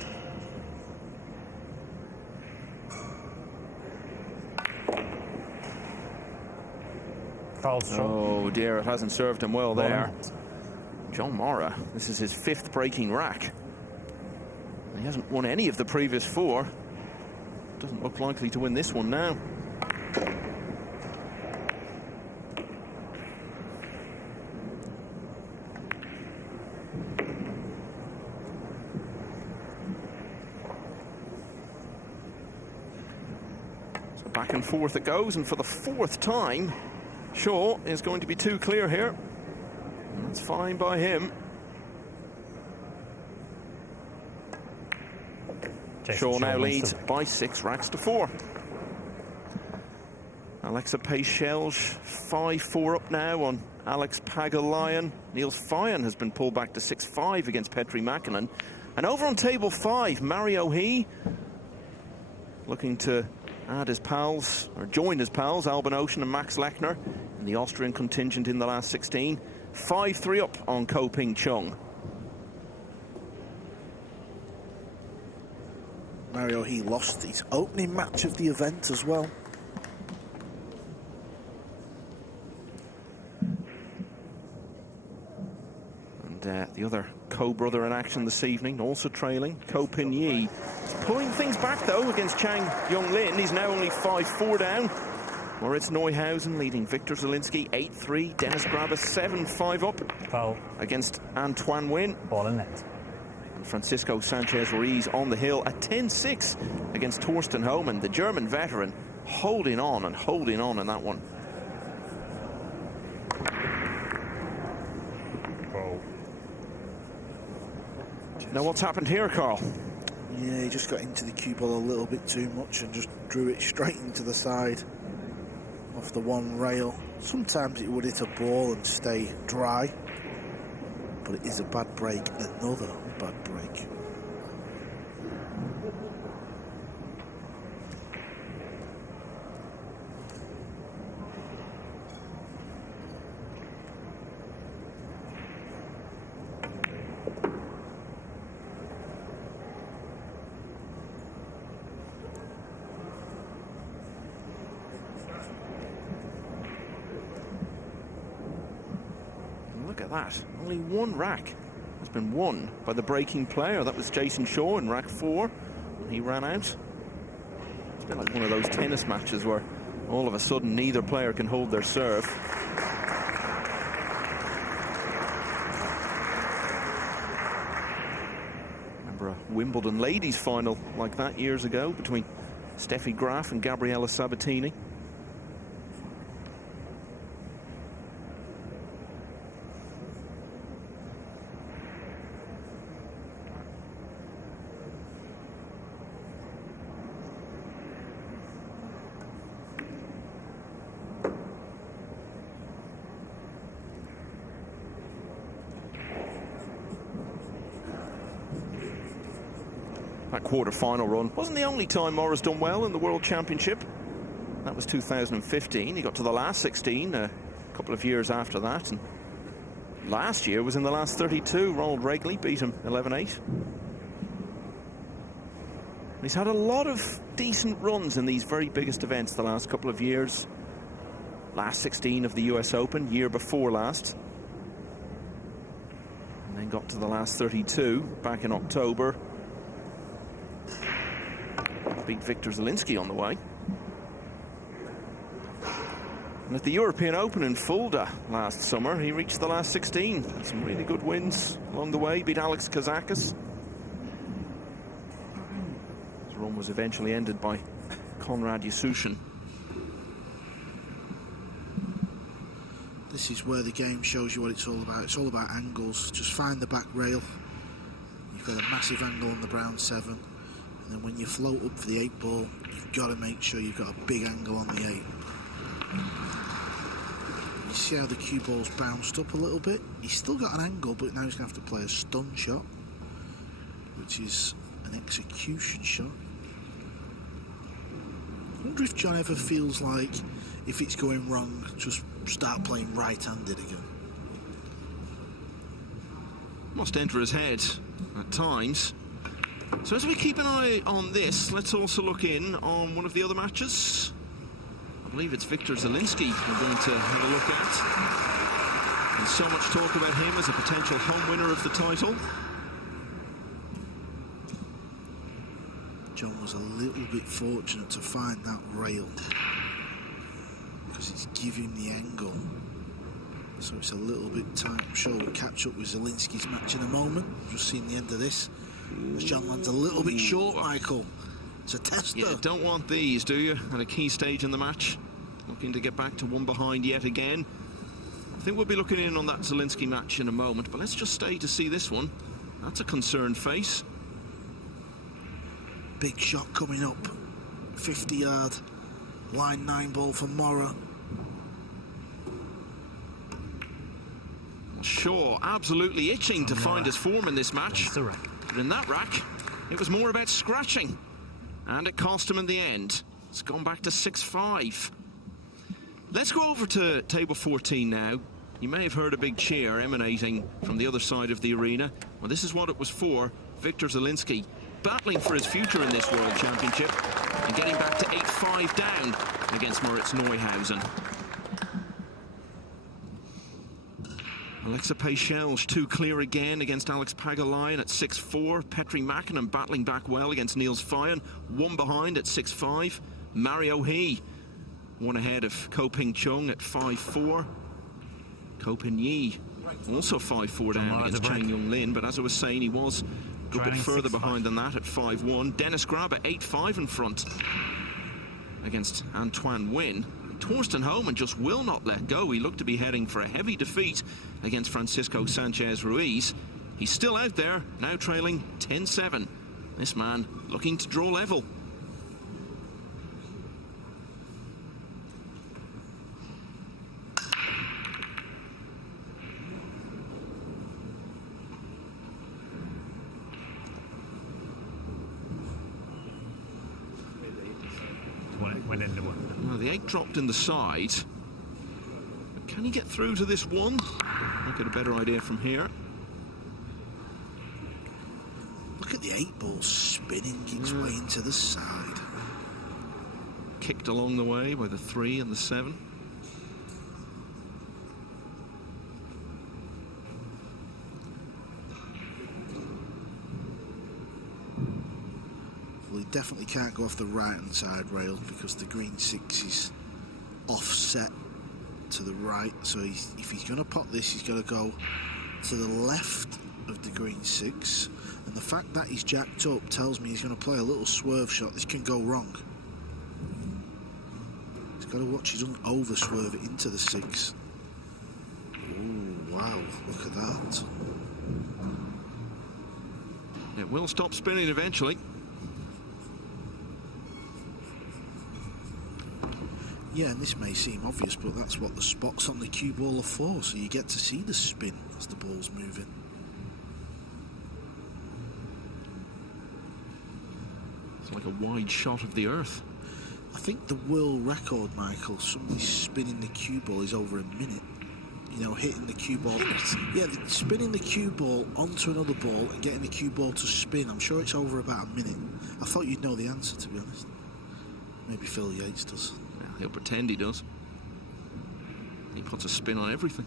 Oh dear, it hasn't served him well there. John Morra, this is his 5th breaking rack. He hasn't won any of the previous 4. Doesn't look likely to win this one now. So back and forth it goes, and for the 4th time, Shaw is going to be too clear here. That's fine by him. Shaw now leads by 6 racks to 4. Alexa Pace-Schelge 5-4 up now on Alex Pagulayan. Niels Fyen has been pulled back to 6-5 against Petri Mäkinen. And over on table 5, Mario He looking to add his pals, or join his pals, Albin Ocean and Max Lechner in the Austrian contingent in the last 16. 5-3 up on Ko Ping Chung. Mario, he lost his opening match of the event as well. And the other co-brother in action this evening, also trailing, Ko Pin Yi. He's pulling things back, though, against Chang Yong-lin. He's now only 5-4 down. Moritz Neuhausen leading Victor Zalinski 8-3. Dennis Grabber 7-5 up. Foul Against Antoine Wynne. Ball in net. And Francisco Sanchez-Ruiz on the hill at 10-6 against Torsten Homan, the German veteran, holding on in that one. Ball. Now, what's happened here, Carl? Yeah, he just got into the cue ball a little bit too much and just drew it straight into the side off the one rail. Sometimes it would hit a ball and stay dry, but it is a bad break, another bad break. Look at that. Only one rack has been won by the breaking player. That was Jayson Shaw in rack 4. He ran out. It's been like one of those tennis matches where all of a sudden neither player can hold their serve. Remember a Wimbledon ladies final like that years ago between Steffi Graf and Gabriela Sabatini. That quarter-final run wasn't the only time Morra's done well in the World Championship. That was 2015. He got to the last 16 a couple of years after that. And last year was in the last 32. Ronald Regley beat him 11-8. He's had a lot of decent runs in these very biggest events the last couple of years. Last 16 of the US Open, year before last. And then got to the last 32 back in October. Beat Victor Zalinski on the way. And at the European Open in Fulda last summer, he reached the last 16. Some really good wins along the way. Beat Alex Kazakis. His run was eventually ended by Konrad Yasusin. This is where the game shows you what it's all about. It's all about angles. Just find the back rail. You've got a massive angle on the brown 7. And then when you float up for the 8 ball, you've got to make sure you've got a big angle on the 8. You see how the cue ball's bounced up a little bit? He's still got an angle, but now he's going to have to play a stun shot, which is an execution shot. I wonder if John ever feels like, if it's going wrong, just start playing right-handed again. Must enter his head at times. So as we keep an eye on this, let's also look in on one of the other matches. I believe it's Victor Zalinski we're going to have a look at. And so much talk about him as a potential home winner of the title. John was a little bit fortunate to find that rail, because it's giving the angle, so it's a little bit tight. I'm sure we'll catch up with Zalinski's match in a moment. Just seeing the end of this. As John lands a little bit short, Michael. It's a tester. Yeah, don't want these, do you? At a key stage in the match. Looking to get back to one behind yet again. I think we'll be looking in on that Zalinski match in a moment, but let's just stay to see this one. That's a concerned face. Big shot coming up. 50-yard line 9 ball for Morra. Shaw absolutely itching to find his form in this match. But in that rack, it was more about scratching. And it cost him in the end. It's gone back to 6-5. Let's go over to table 14 now. You may have heard a big cheer emanating from the other side of the arena. Well, this is what it was for. Victor Zalinski battling for his future in this World Championship and getting back to 8-5 down against Moritz Neuhausen. Alexa Peychelge too clear again against Alex Pagulayan at 6-4. Petri Mäkinen battling back well against Niels Fayen. One behind at 6-5. Mario He one ahead of Ko Ping Chung at 5-4. Ko Ping Yi also 5-4 down against Chang Young Lin, but as I was saying, he was a bit further behind than that at 5-1. Dennis Grab at 8-5 in front against Antoine Nguyen. Torsten Homan just will not let go. He looked to be heading for a heavy defeat against Francisco Sanchez Ruiz. He's still out there, now trailing 10-7. This man looking to draw level. Well, the 8 dropped in the side. But can he get through to this one? I'll get a better idea from here. Look at the 8 ball spinning its way into the side. Kicked along the way by the 3 and the 7. Well, he definitely can't go off the right-hand side rail because the green 6 is offset to the right. So if he's going to pot this, he's got to go to the left of the green 6. And the fact that he's jacked up tells me he's going to play a little swerve shot. This can go wrong. He's got to watch he doesn't over swerve it into the 6. Oh, wow, look at that. It will stop spinning eventually. Yeah, and this may seem obvious, but that's what the spots on the cue ball are for, so you get to see the spin as the ball's moving. It's like a wide shot of the earth. I think the world record, Michael, somebody spinning the cue ball is over a minute. You know, hitting the cue ball. Yeah, spinning the cue ball onto another ball and getting the cue ball to spin. I'm sure it's over about a minute. I thought you'd know the answer, to be honest. Maybe Phil Yates does. Well, he'll pretend he does. He puts a spin on everything.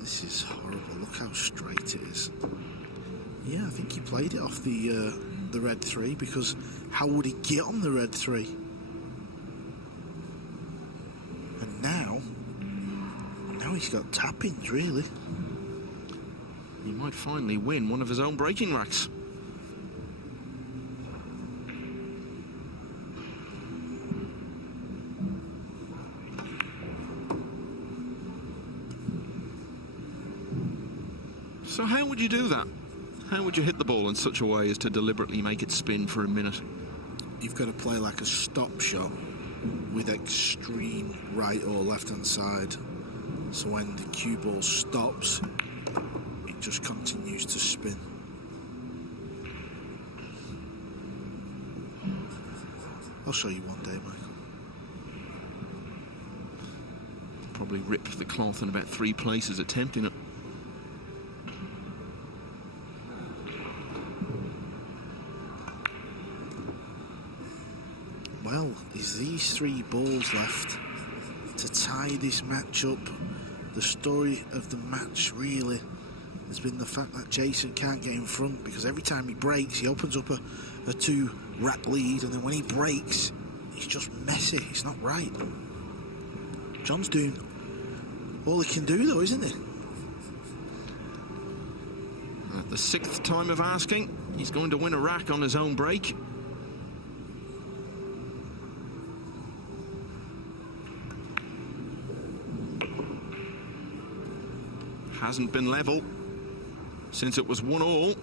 This is horrible. Look how straight it is. Yeah, I think he played it off the red 3, because how would he get on the red 3? And now he's got tap-ins, really. He might finally win one of his own breaking racks. So how would you do that? How would you hit the ball in such a way as to deliberately make it spin for a minute? You've got to play like a stop shot with extreme right or left-hand side. So when the cue ball stops, it just continues to spin. I'll show you one day, Michael. Probably ripped the cloth in about 3 places attempting it. Well, is these 3 balls left to tie this match up? The story of the match really has been the fact that Jayson can't get in front, because every time he breaks, he opens up a 2-rack lead, and then when he breaks, it's just messy. It's not right. John's doing all he can do, though, isn't he? At the 6th time of asking, he's going to win a rack on his own break. Hasn't been level since it was 1-1.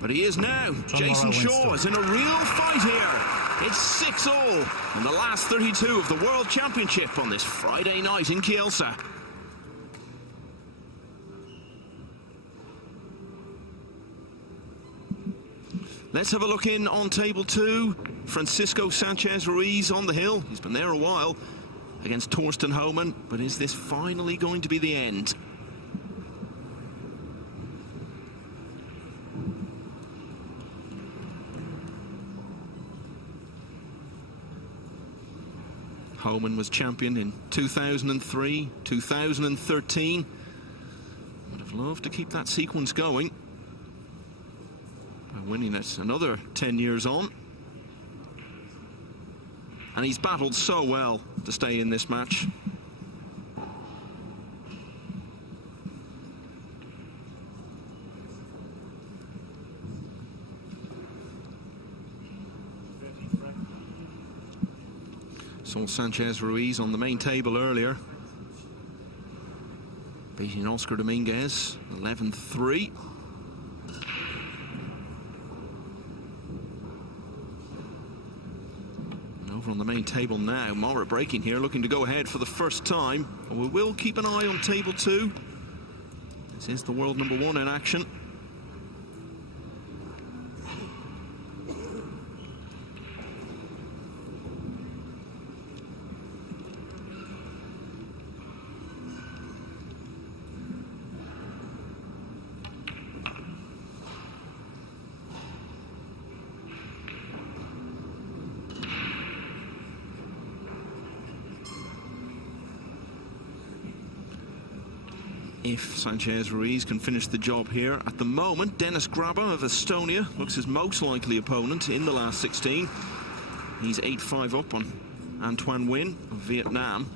But he is now. Jayson Shaw is in a real fight here. It's 6-all in the last 32 of the World Championship on this Friday night in Kielce. Let's have a look in on table 2. Francisco Sanchez Ruiz on the hill. He's been there a while against Torsten Homan. But is this finally going to be the end? Homan was champion in 2003, 2013. Would have loved to keep that sequence going. Winning it another 10 years on. And he's battled so well to stay in this match. Saw Sanchez Ruiz on the main table earlier, beating Oscar Dominguez 11-3. On the main table now, Morra breaking here, looking to go ahead for the first time. We will keep an eye on table 2. This is the world number 1 in action. If Sanchez Ruiz can finish the job here. At the moment, Denis Graba of Estonia looks his most likely opponent in the last 16. He's 8-5 up on Antoine Nguyen of Vietnam.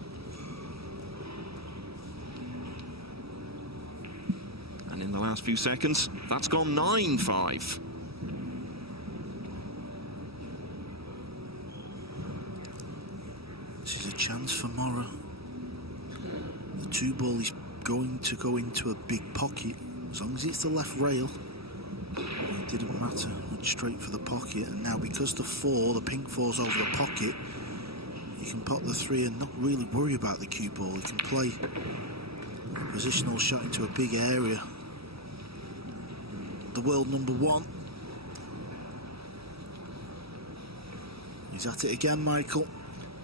And in the last few seconds, that's gone 9-5. This is a chance for Morra. The 2 ball is going to go into a big pocket. As long as it's the left rail, it didn't matter. Went straight for the pocket. And now because the 4, the pink 4's over the pocket, he can pot the 3 and not really worry about the cue ball. He can play a positional shot into a big area. The world number 1. He's at it again, Michael.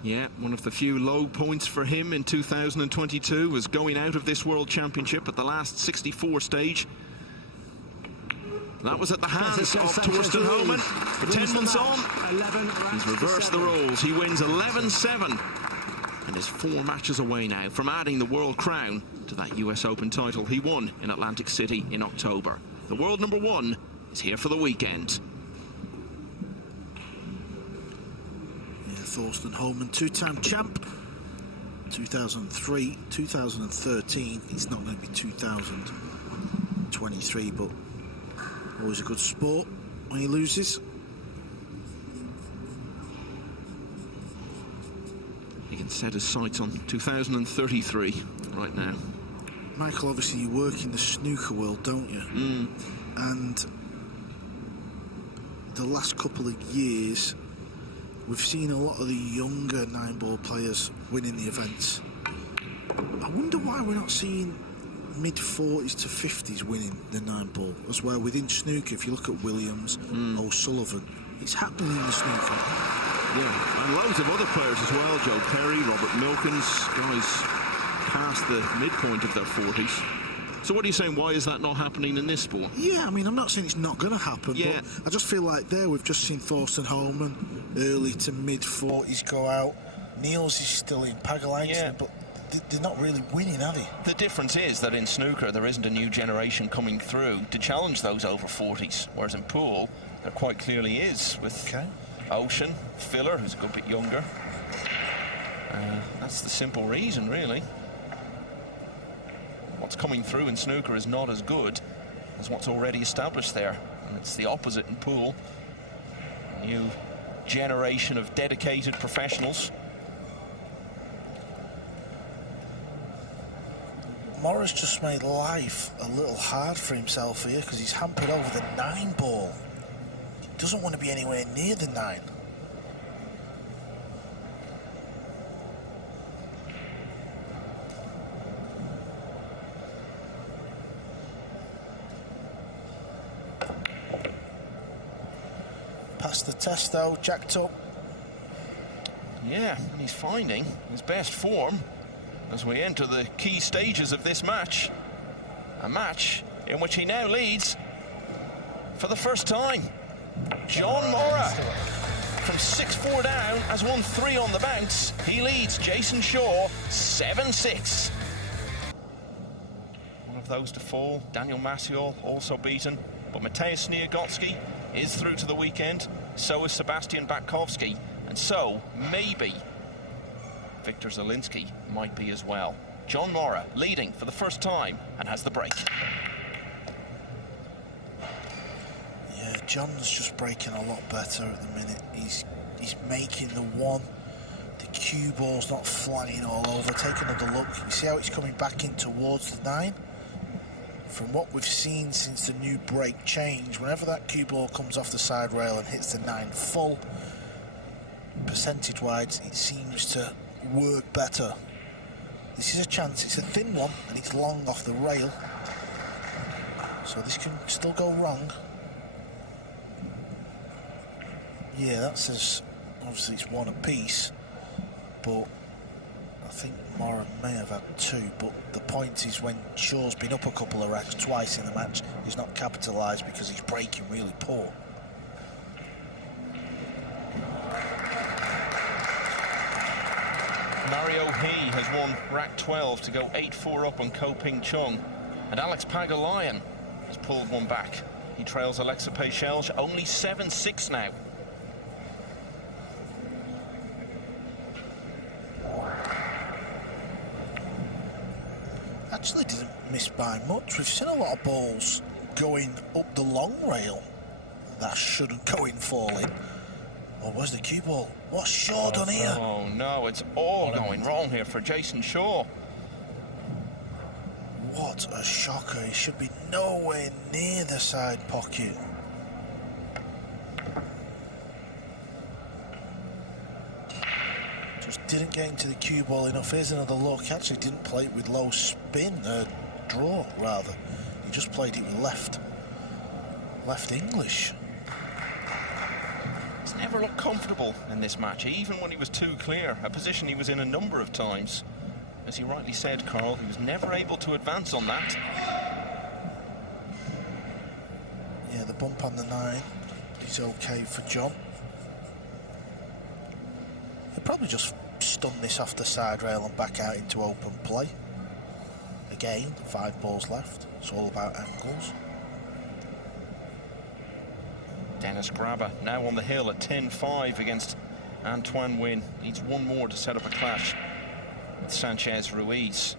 Yeah, one of the few low points for him in 2022 was going out of this World Championship at the last 64 stage. That was at the hands of Torsten Homan. For 10 months on, he's reversed the roles. He wins 11-7 and is 4 matches away now from adding the world crown to that US Open title he won in Atlantic City in October. The world number 1 is here for the weekend. Torsten Homan, 2-time champ, 2003, 2013. It's not going to be 2023, but always a good sport when he loses. He can set his sights on 2033 right now. Michael, obviously you work in the snooker world, don't you? And the last couple of years, we've seen a lot of the younger 9-ball players winning the events. I wonder why we're not seeing mid-40s to 50s winning the 9-ball as well. Within snooker, if you look at Williams, O'Sullivan, it's happening in the snooker. Yeah, and loads of other players as well. Joe Perry, Robert Milkins, guys past the midpoint of their 40s. So what are you saying, why is that not happening in this sport? Yeah, I mean, I'm not saying it's not going to happen, yeah, but I just feel like there we've just seen Torsten Homan, early to mid-40s, go out. Niels is still in Pagalainen, but they're not really winning, are they? The difference is that in snooker there isn't a new generation coming through to challenge those over 40s, whereas in pool there quite clearly is, with Ocean, Filler, who's a good bit younger. That's the simple reason, really. What's coming through in snooker is not as good as what's already established there. And it's the opposite in pool. A new generation of dedicated professionals. Morra's just made life a little hard for himself here because he's hampered over the 9-ball. He doesn't want to be anywhere near the 9. Passed the test though, jacked up. Yeah, and he's finding his best form as we enter the key stages of this match. A match in which he now leads for the first time. John Morra, from 6-4 down, has won 3 on the bounce. He leads Jayson Shaw 7-6. One of those to fall, Daniel Maciol, also beaten. But Mateusz Sniagotsky is through to the weekend. So is Sebastian Batkovsky. And so, maybe, Victor Zalinski might be as well. John Morra leading for the first time and has the break. Yeah, John's just breaking a lot better at the minute. He's making the 1. The cue ball's not flying all over. Take another look. You see how it's coming back in towards the 9? From what we've seen since the new break change, whenever that cue ball comes off the side rail and hits the 9 full, percentage-wise, it seems to work better. This is a chance. It's a thin one, and it's long off the rail. So this can still go wrong. Yeah, that says, obviously it's 1 apiece, but I think Morra may have had 2, but the point is when Shaw's been up a couple of racks twice in the match, he's not capitalised because he's breaking really poor. Mario He has won rack 12 to go 8-4 up on Ko Ping Chung. And Alex Pagalainen has pulled one back. He trails Alexa Pechelge, only 7-6 now. Actually didn't miss by much. We've seen a lot of balls going up the long rail that shouldn't go in falling. Oh, where's the cue ball? What's Shaw done here? Oh no, it's all going wrong here for Jayson Shaw. What a shocker. He should be nowhere near the side pocket. Just didn't get into the cue ball enough. Here's another look. Actually didn't play it with low spin, draw rather. He just played it with left English. He's never looked comfortable in this match, even when he was too clear, a position he was in a number of times. As you rightly said, Carl, he was never able to advance on that. Yeah, the bump on the 9 is okay for John. He'll probably just stun this off the side rail and back out into open play. Again, 5 balls left. It's all about angles. Dennis Grabber now on the hill at 10-5 against Antoine Wynne. Needs one more to set up a clash with Sanchez Ruiz.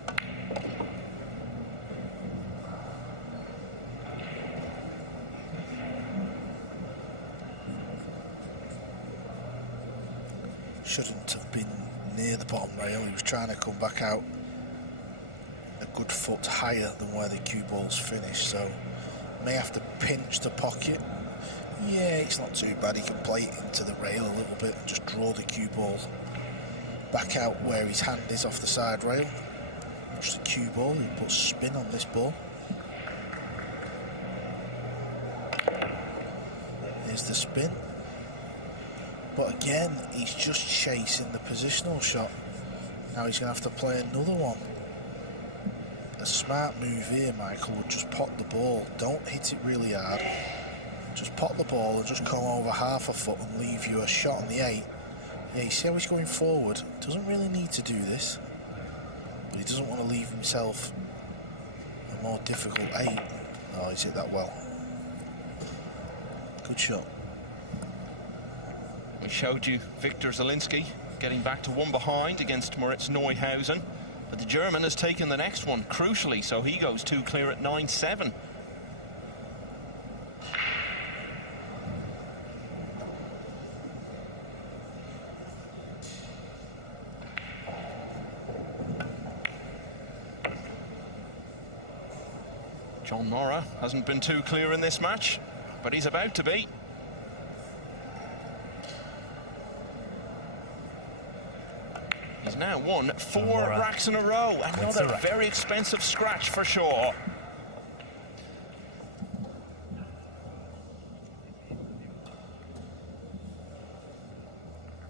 Shouldn't have been near the bottom rail. He was trying to come back out a good foot higher than where the cue ball's finished, so may have to pinch the pocket. Yeah, it's not too bad. He can play it into the rail a little bit and just draw the cue ball back out where his hand is off the side rail. Watch the cue ball. He puts spin on this ball. Here's the spin. But again, he's just chasing the positional shot. Now he's going to have to play another one. A smart move here, Michael, would just pot the ball. Don't hit it really hard. Just pot the ball and just come over half a foot and leave you a shot on the 8. Yeah, you see how he's going forward? Doesn't really need to do this. But he doesn't want to leave himself a more difficult 8. Oh, he's hit that well. Good shot. We showed you Victor Zalinski getting back to 1 behind against Moritz Neuhausen. But the German has taken the next one, crucially, so he goes 2 clear at 9-7. John Morra hasn't been too clear in this match, but he's about to be. He's now won 4 racks in a row. Another very expensive scratch for Shaw.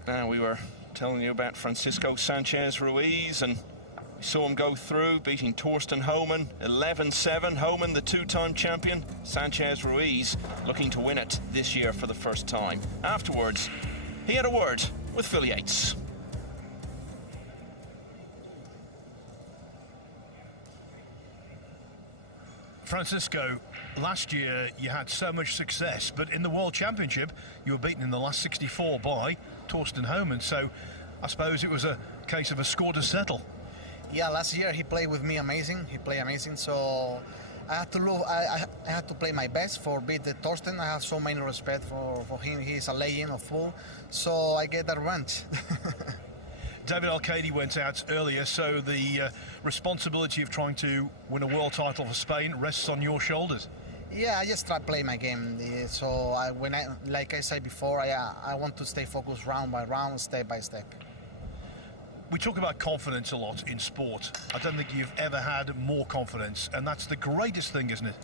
Now, we were telling you about Francisco Sanchez Ruiz, and we saw him go through, beating Torsten Homan 11-7. Homan, the 2-time champion. Sanchez Ruiz looking to win it this year for the first time. Afterwards, he had a word with Phil Yates. Francisco, last year you had so much success, but in the World Championship you were beaten in the last 64 by Torsten Homan, so I suppose it was a case of a score to settle. Yeah, last year he played with me amazing. He played amazing, so I had to I had to play my best for beat the Torsten. I have so many respect for him. He's a legend of football, so I get that revenge. David Arcadi went out earlier, so the responsibility of trying to win a world title for Spain rests on your shoulders. Yeah, I just try to play my game. So like I said before, I want to stay focused round by round, step by step. We talk about confidence a lot in sport. I don't think you've ever had more confidence, and that's the greatest thing, isn't it?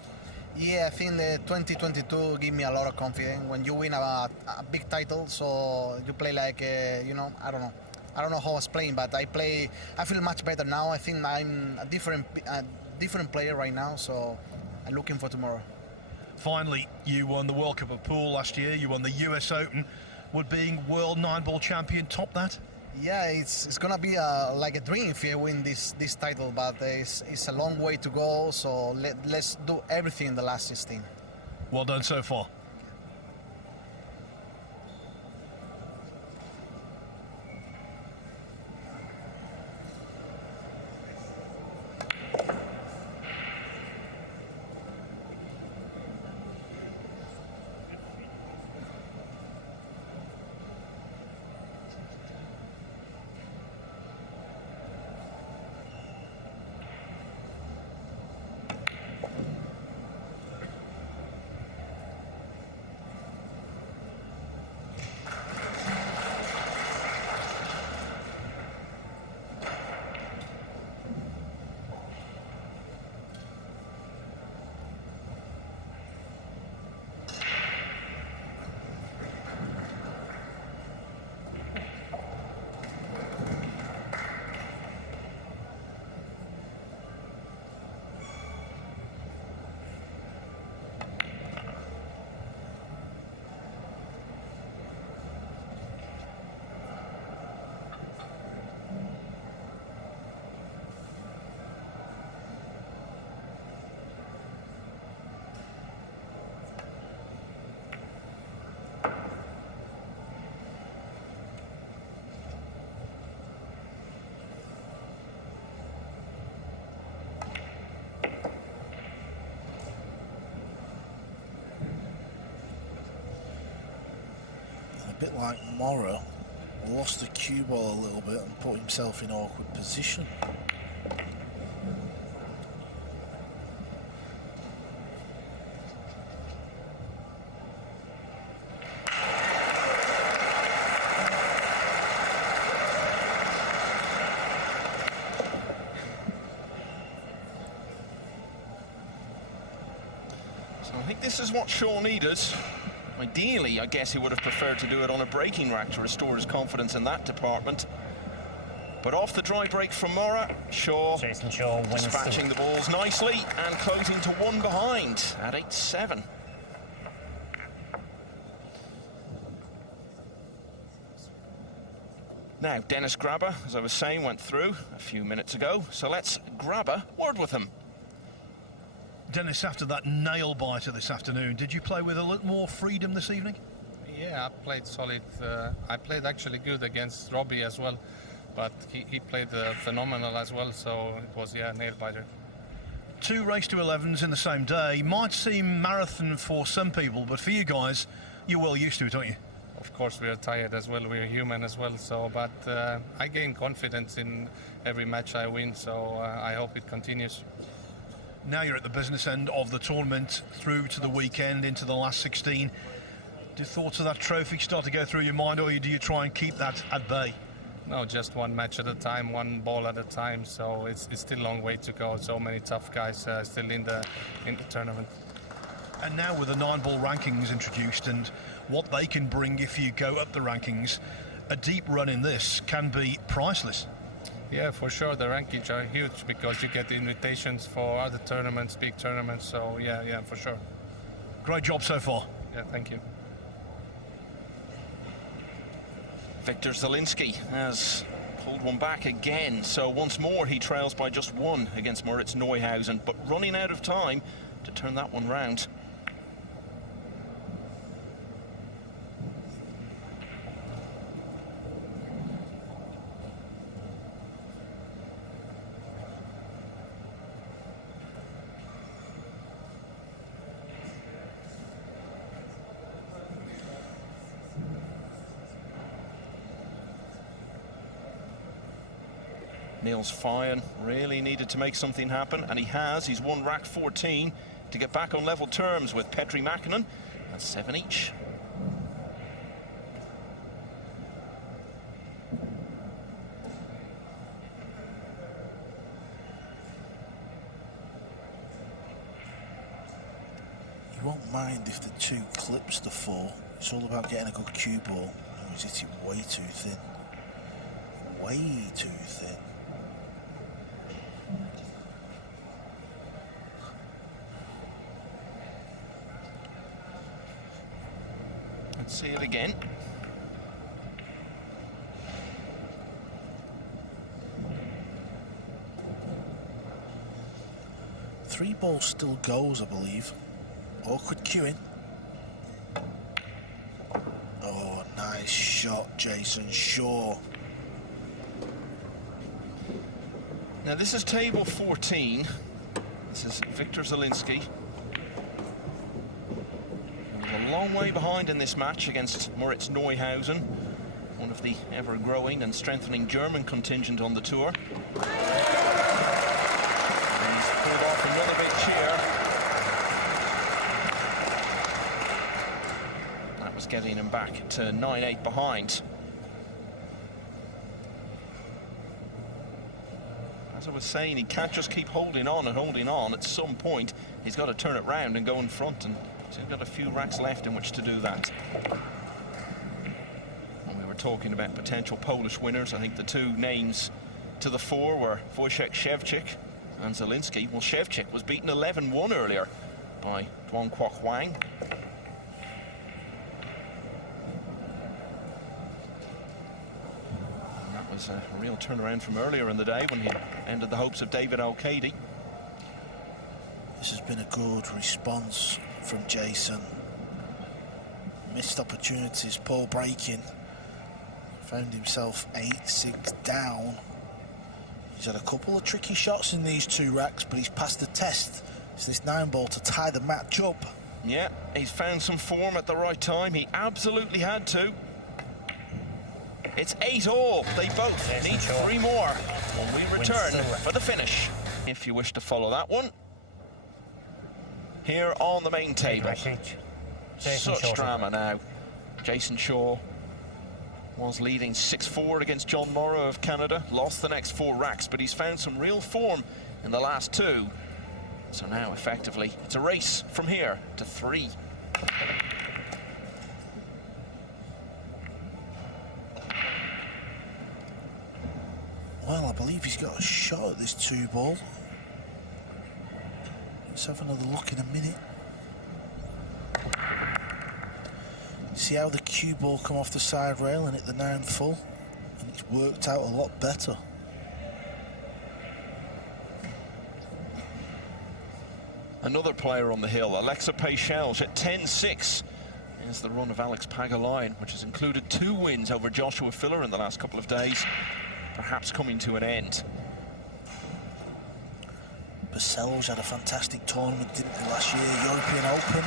Yeah, I think the 2022 gave me a lot of confidence. When you win a big title, so you play like, you know, I don't know how I was playing, but I feel much better now. I think I'm a different player right now, so I'm looking for tomorrow. Finally, you won the World Cup of Pool last year. You won the US Open. Would being world 9-ball champion top that? Yeah, it's gonna be like a dream if I win this title, but it's a long way to go. So let's do everything in the last 16. Well done so far. bit like Morra, lost the cue ball a little bit and put himself in awkward position. So I think this is what Shaw needed. Ideally, I guess he would have preferred to do it on a breaking rack to restore his confidence in that department. But off the dry break from Morra, Shaw wins dispatching the balls nicely and closing to 1 behind at 8-7. Now, Dennis Grabber, as I was saying, went through a few minutes ago, so let's grab a word with him. Dennis, after that nail biter this afternoon, did you play with a little more freedom this evening? Yeah, I played solid. I played actually good against Robbie as well, but he played phenomenal as well, so it was, yeah, nail biter. 2 race to 11s in the same day might seem marathon for some people, but for you guys, you're well used to it, aren't you? Of course, we are tired as well. We're human as well. So, but I gain confidence in every match I win. So I hope it continues. Now you're at the business end of the tournament, through to the weekend, into the last 16. Do thoughts of that trophy start to go through your mind, or do you try and keep that at bay? No, just one match at a time, one ball at a time. So it's still a long way to go. So many tough guys still in the tournament. And now with the Nineball rankings introduced and what they can bring if you go up the rankings, a deep run in this can be priceless. Yeah, for sure. The rankings are huge because you get invitations for other tournaments, big tournaments. So, yeah, for sure. Great job so far. Yeah, thank you. Victor Zalinski has pulled one back again. So once more, he trails by just 1 against Moritz Neuhausen, but running out of time to turn that one round. Niels Fyan really needed to make something happen, and he has. He's won rack 14 to get back on level terms with Petri Mäkinen. That's 7 each. You won't mind if the 2 clips the 4. It's all about getting a good cue ball. Oh, he's hit it way too thin. Way too thin. Let's see it again. Three ball still goes, I believe. Awkward cueing. Oh, nice shot, Jayson Shaw. Now this is table 14. This is Victor Zalinski. He's a long way behind in this match against Moritz Neuhausen, one of the ever-growing and strengthening German contingent on the tour. And he's pulled off another big cheer. That was getting him back to 9-8 behind. As I was saying, he can't just keep holding on and holding on. At some point, he's got to turn it round and go in front, and so he's got a few racks left in which to do that. When we were talking about potential Polish winners, I think the 2 names to the fore were Wojciech Szewczyk and Zalinski. Well, Szewczyk was beaten 11-1 earlier by Duan Kwok Hwang. Was a real turnaround from earlier in the day when he ended the hopes of David Al-Qaedi. This has been a good response from Jayson. Missed opportunities, poor breaking. Found himself 8-6 down. He's had a couple of tricky shots in these 2 racks, but he's passed the test. It's this 9-ball to tie the match up. Yeah, he's found some form at the right time. He absolutely had to. It's 8-all. They both need 3 more when we return for the finish. If you wish to follow that one, here on the main table. Such drama now. Jayson Shaw was leading 6-4 against John Morra of Canada, lost the next 4 racks, but he's found some real form in the last 2. So now, effectively, it's a race from here to 3. Well, I believe he's got a shot at this 2-ball. Let's have another look in a minute. See how the cue ball come off the side rail and hit the 9 full, and it's worked out a lot better. Another player on the hill, Alexa Peixelge at 10-6. Here's the run of Alex Pagulayan, which has included 2 wins over Joshua Filler in the last couple of days, perhaps coming to an end. Peixelge had a fantastic tournament, didn't he, last year? European Open.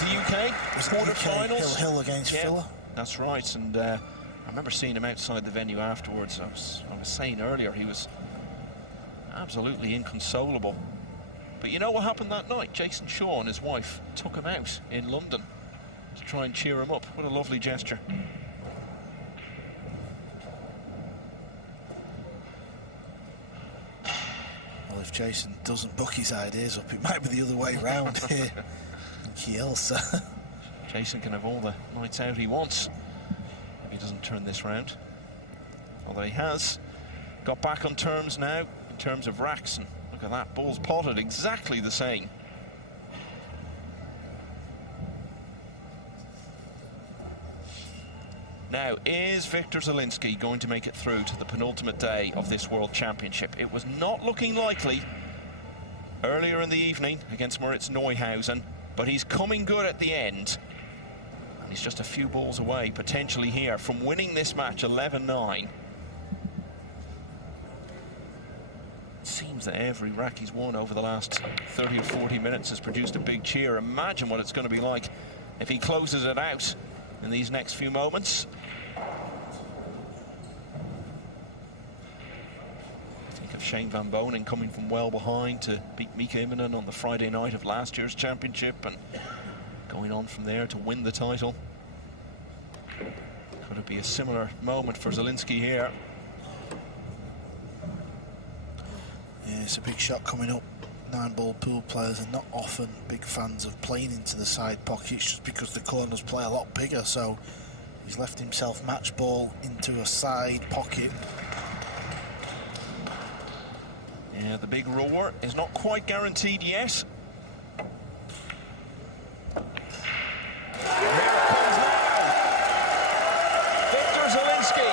The UK quarter-finals. Hill against Filler. That's right, and I remember seeing him outside the venue afterwards. I was saying earlier he was absolutely inconsolable. But you know what happened that night? Jayson Shaw and his wife took him out in London to try and cheer him up. What a lovely gesture. Well, if Jayson doesn't book his ideas up, it might be the other way around here. Kielce. Jayson can have all the nights out he wants if he doesn't turn this round. Although he has got back on terms now in terms of racks, and look at that, ball's potted exactly the same. Now, is Victor Zalinski going to make it through to the penultimate day of this World Championship? It was not looking likely earlier in the evening against Moritz Neuhausen, but he's coming good at the end. And he's just a few balls away, potentially here, from winning this match 11-9. It seems that every rack he's won over the last 30 or 40 minutes has produced a big cheer. Imagine what it's going to be like if he closes it out in these next few moments. Think of Shane Van Bonen coming from well behind to beat Mika Immonen on the Friday night of last year's championship, and going on from there to win the title. Could it be a similar moment for Zalinski here? Yeah, it's a big shot coming up. 9-ball pool players are not often big fans of playing into the side pockets, just because the corners play a lot bigger. So he's left himself match ball into a side pocket. Yeah, the big roar is not quite guaranteed yet. Victor Zalinski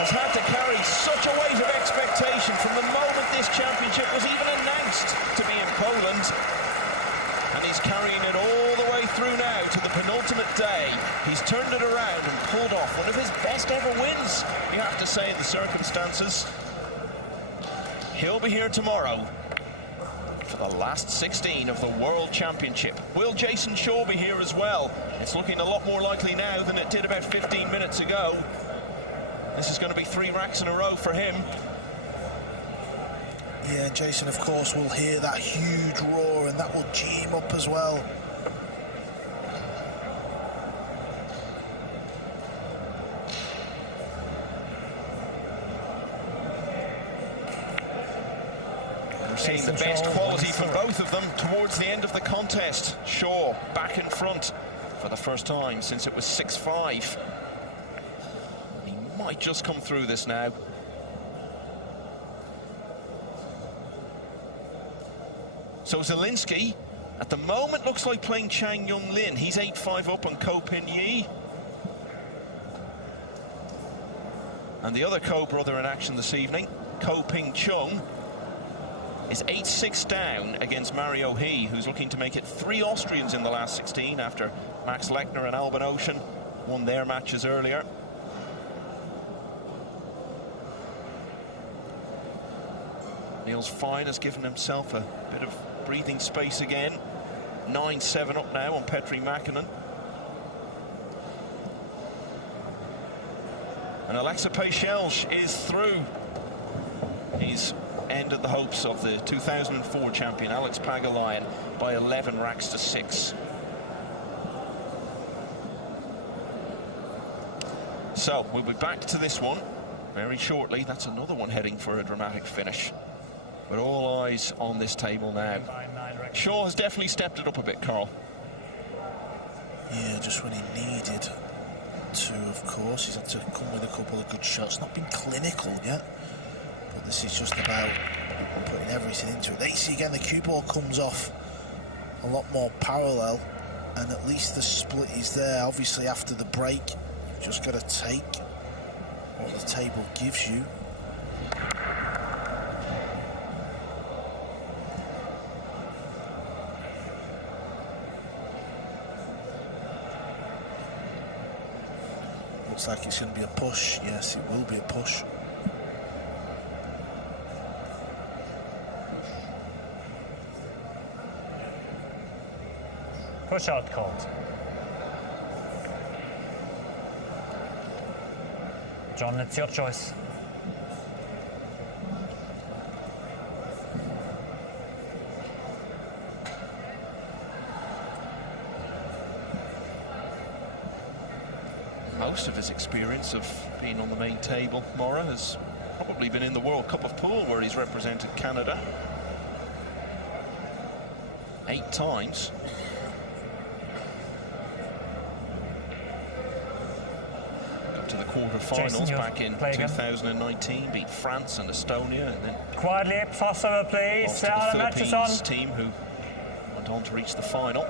has had to carry such a weight of expectation from the moment this championship was even announced to be in Poland. And he's carrying it all the way through now to the penultimate day. He's turned it around and pulled off one of his best ever wins, you have to say, in the circumstances. He'll be here tomorrow for the last 16 of the World Championship. Will Jayson Shaw be here as well? It's looking a lot more likely now than it did about 15 minutes ago. This is going to be 3 racks in a row for him. Yeah, Jayson, of course, will hear that huge roar, and that will gee him up as well. We're seeing the best quality from both of them towards the end of the contest. Shaw back in front for the first time since it was 6-5. He might just come through this now. So Zalinski, at the moment, looks like playing Chang Young Lin. He's 8-5 up on Ko Pin Yi. And the other Ko brother in action this evening, Ko Ping Chung, is 8-6 down against Mario He, who's looking to make it 3 Austrians in the last 16 after Max Lechner and Albin Ocean won their matches earlier. Niels Fine has given himself a bit of breathing space again. 9-7 up now on Petri Mäkinen. And Alexa Kielce is through. He's ended the hopes of the 2004 champion Alex Pagulayan by 11 racks to 6. So we'll be back to this one very shortly. That's another one heading for a dramatic finish. But all eyes on this table now. Shaw has definitely stepped it up a bit, Carl. Yeah, just when he needed to, of course. He's had to come with a couple of good shots. Not been clinical yet, but this is just about putting everything into it. There you see again, the cue ball comes off a lot more parallel, and at least the split is there. Obviously, after the break, you've just got to take what the table gives you. Looks like it's going to be a push. Yes, it will be a push. Push out called. John, it's your choice. Most of his experience of being on the main table, Morra, has probably been in the World Cup of Pool, where he's represented Canada 8 times. Got to the quarter-finals back in 2019, beat France and Estonia, and then quietly, fast over, please. lost to the Philippines team, who went on to reach the final.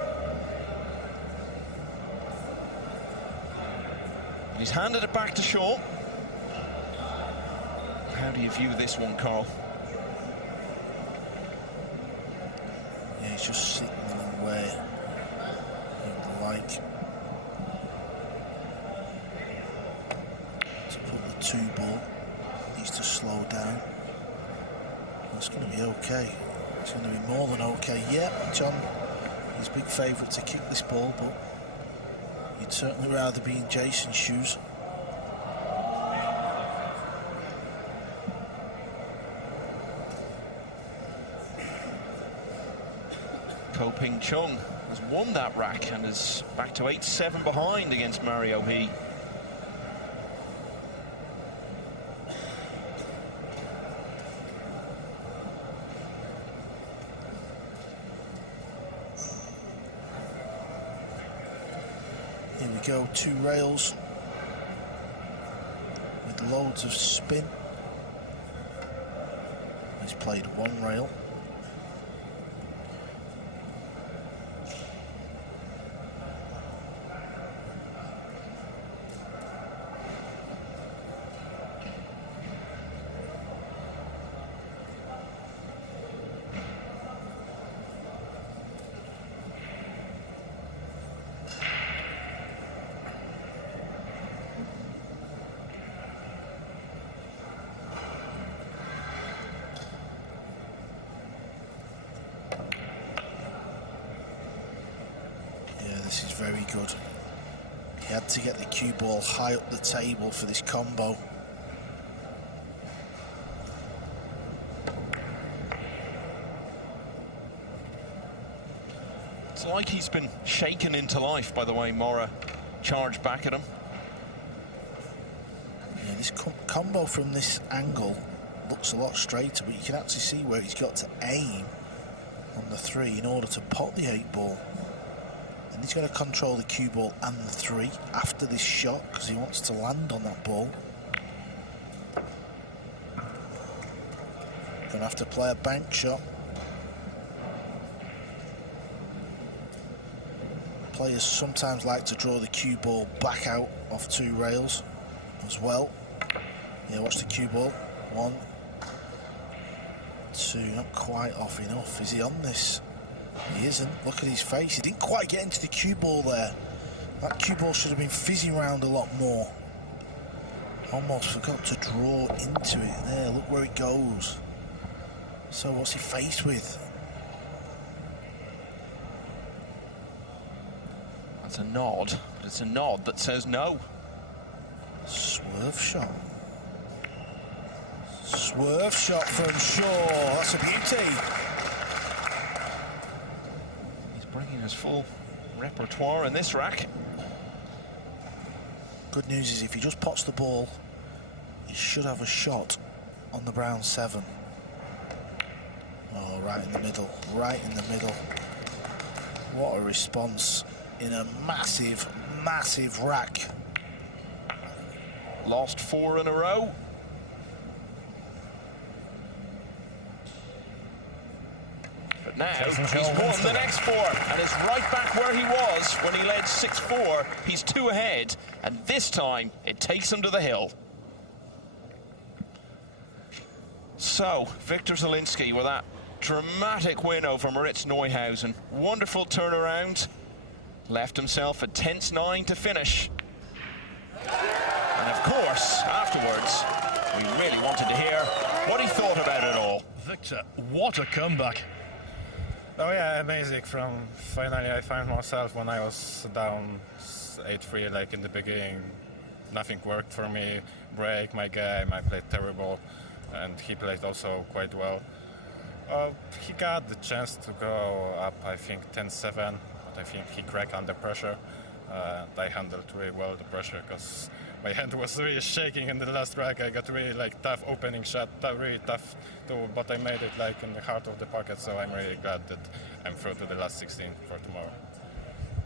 He's handed it back to Shaw. How do you view this one, Carl? Yeah, he's just sitting in the way. He'd like to put the 2 ball. Needs to slow down. It's going to be okay. It's going to be more than okay. Yeah, John is big favourite to kick this ball, but you'd certainly rather be in Jayson's shoes. Ko Ping Chung has won that rack and is back to 8-7 behind against Mario He. Here we go, 2 rails with loads of spin. He's played 1 rail. This is very good. He had to get the cue ball high up the table for this combo. It's like he's been shaken into life by the way Morra charged back at him. Yeah, this combo from this angle looks a lot straighter, but you can actually see where he's got to aim on the 3 in order to pot the 8 ball. And he's going to control the cue ball and the 3 after this shot because he wants to land on that ball. Going to have to play a bank shot. Players sometimes like to draw the cue ball back out off 2 rails as well. Yeah, watch the cue ball. 1, 2, not quite off enough. Is he on this? He isn't. Look at his face. He didn't quite get into the cue ball there. That cue ball should have been fizzing around a lot more. Almost forgot to draw into it. There, look where it goes. So what's he faced with? That's a nod, but it's a nod that says no. Swerve shot. Swerve shot from Shaw. That's a beauty. He's bringing his full repertoire in this rack. Good news is if he just pots the ball, he should have a shot on the brown 7. Oh, right in the middle, right in the middle. What a response in a massive, massive rack. Lost 4 in a row. But now he's won the next 4 and is right back where he was when he led 6-4. He's 2 ahead, and this time it takes him to the hill. So, Victor Zalinski with that dramatic win over Moritz Neuhausen. Wonderful turnaround. Left himself a tense 9 to finish. And of course, afterwards, we really wanted to hear what he thought about it all. Victor, what a comeback. Oh yeah, amazing. From finally I found myself when I was down 8-3, like in the beginning, nothing worked for me. Break my game, I played terrible, and he played also quite well. He got the chance to go up, I think 10-7, but I think he cracked under pressure. I handled really well the pressure because my hand was really shaking in the last rack. I got really like tough opening shot, really tough, but I made it like in the heart of the pocket. So I'm really glad that I'm through to the last 16 for tomorrow.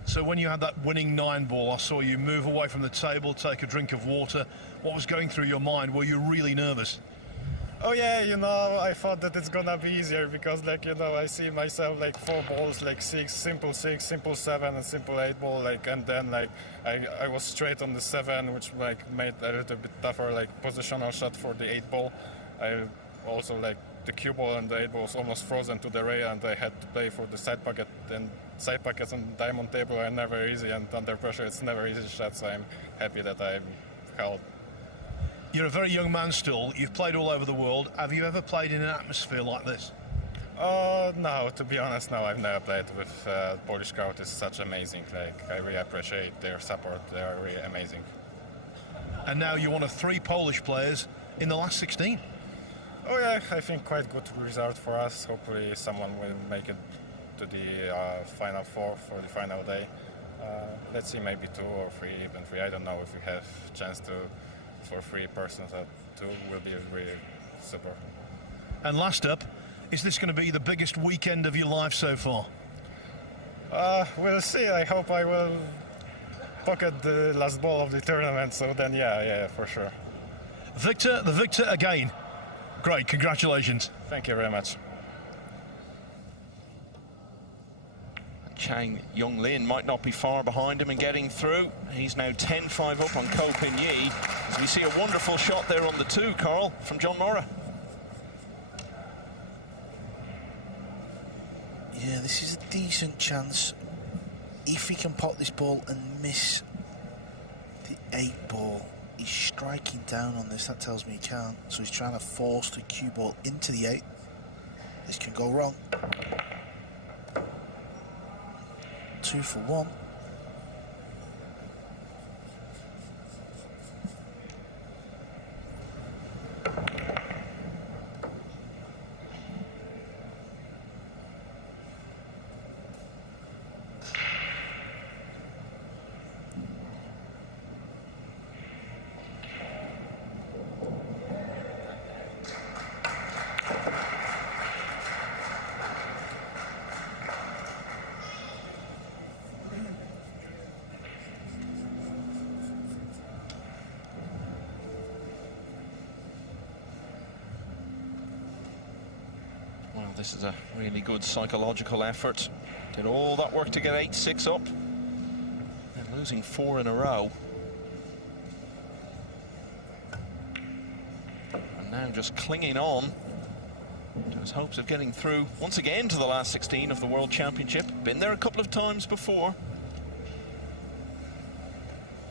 So when you had that winning 9-ball, I saw you move away from the table, take a drink of water. What was going through your mind? Were you really nervous? Oh yeah, you know, I thought that it's gonna be easier because, like, you know, I see myself like 4 balls, like 6, simple 7, and simple 8 ball, like, and then like I was straight on the 7, which like made a little bit tougher, like positional shot for the 8 ball. I also like the cue ball and the 8 ball was almost frozen to the rail, and I had to play for the side pocket. And side pockets on diamond table are never easy, and under pressure it's never easy shot. So I'm happy that I held. You're a very young man still. You've played all over the world. Have you ever played in an atmosphere like this? No, to be honest, no. I've never played with Polish crowd. It's such amazing. Like, I really appreciate their support. They are really amazing. And now you're one of 3 Polish players in the last 16. Oh yeah, I think quite good result for us. Hopefully someone will make it to the final 4 for the final day. Let's see, maybe 2 or 3, even 3. I don't know if we have chance to. For 3 persons, 2 will be really super. And last up, is this going to be the biggest weekend of your life so far? We'll see. I hope I will pocket the last ball of the tournament, so then yeah, for sure. Victor, the victor again. Great, congratulations. Thank you very much. Chang Yong-lin might not be far behind him in getting through. He's now 10-5 up on Ko Pin-Yi. As we see a wonderful shot there on the 2, Carl, from John Morra. Yeah, this is a decent chance. If he can pot this ball and miss the 8 ball, he's striking down on this. That tells me he can't. So he's trying to force the cue ball into the 8. This can go wrong. 2 for 1. Well, this is a really good psychological effort. Did all that work to get 8-6 up. And losing 4 in a row. And now just clinging on to his hopes of getting through once again to the last 16 of the World Championship. Been there a couple of times before.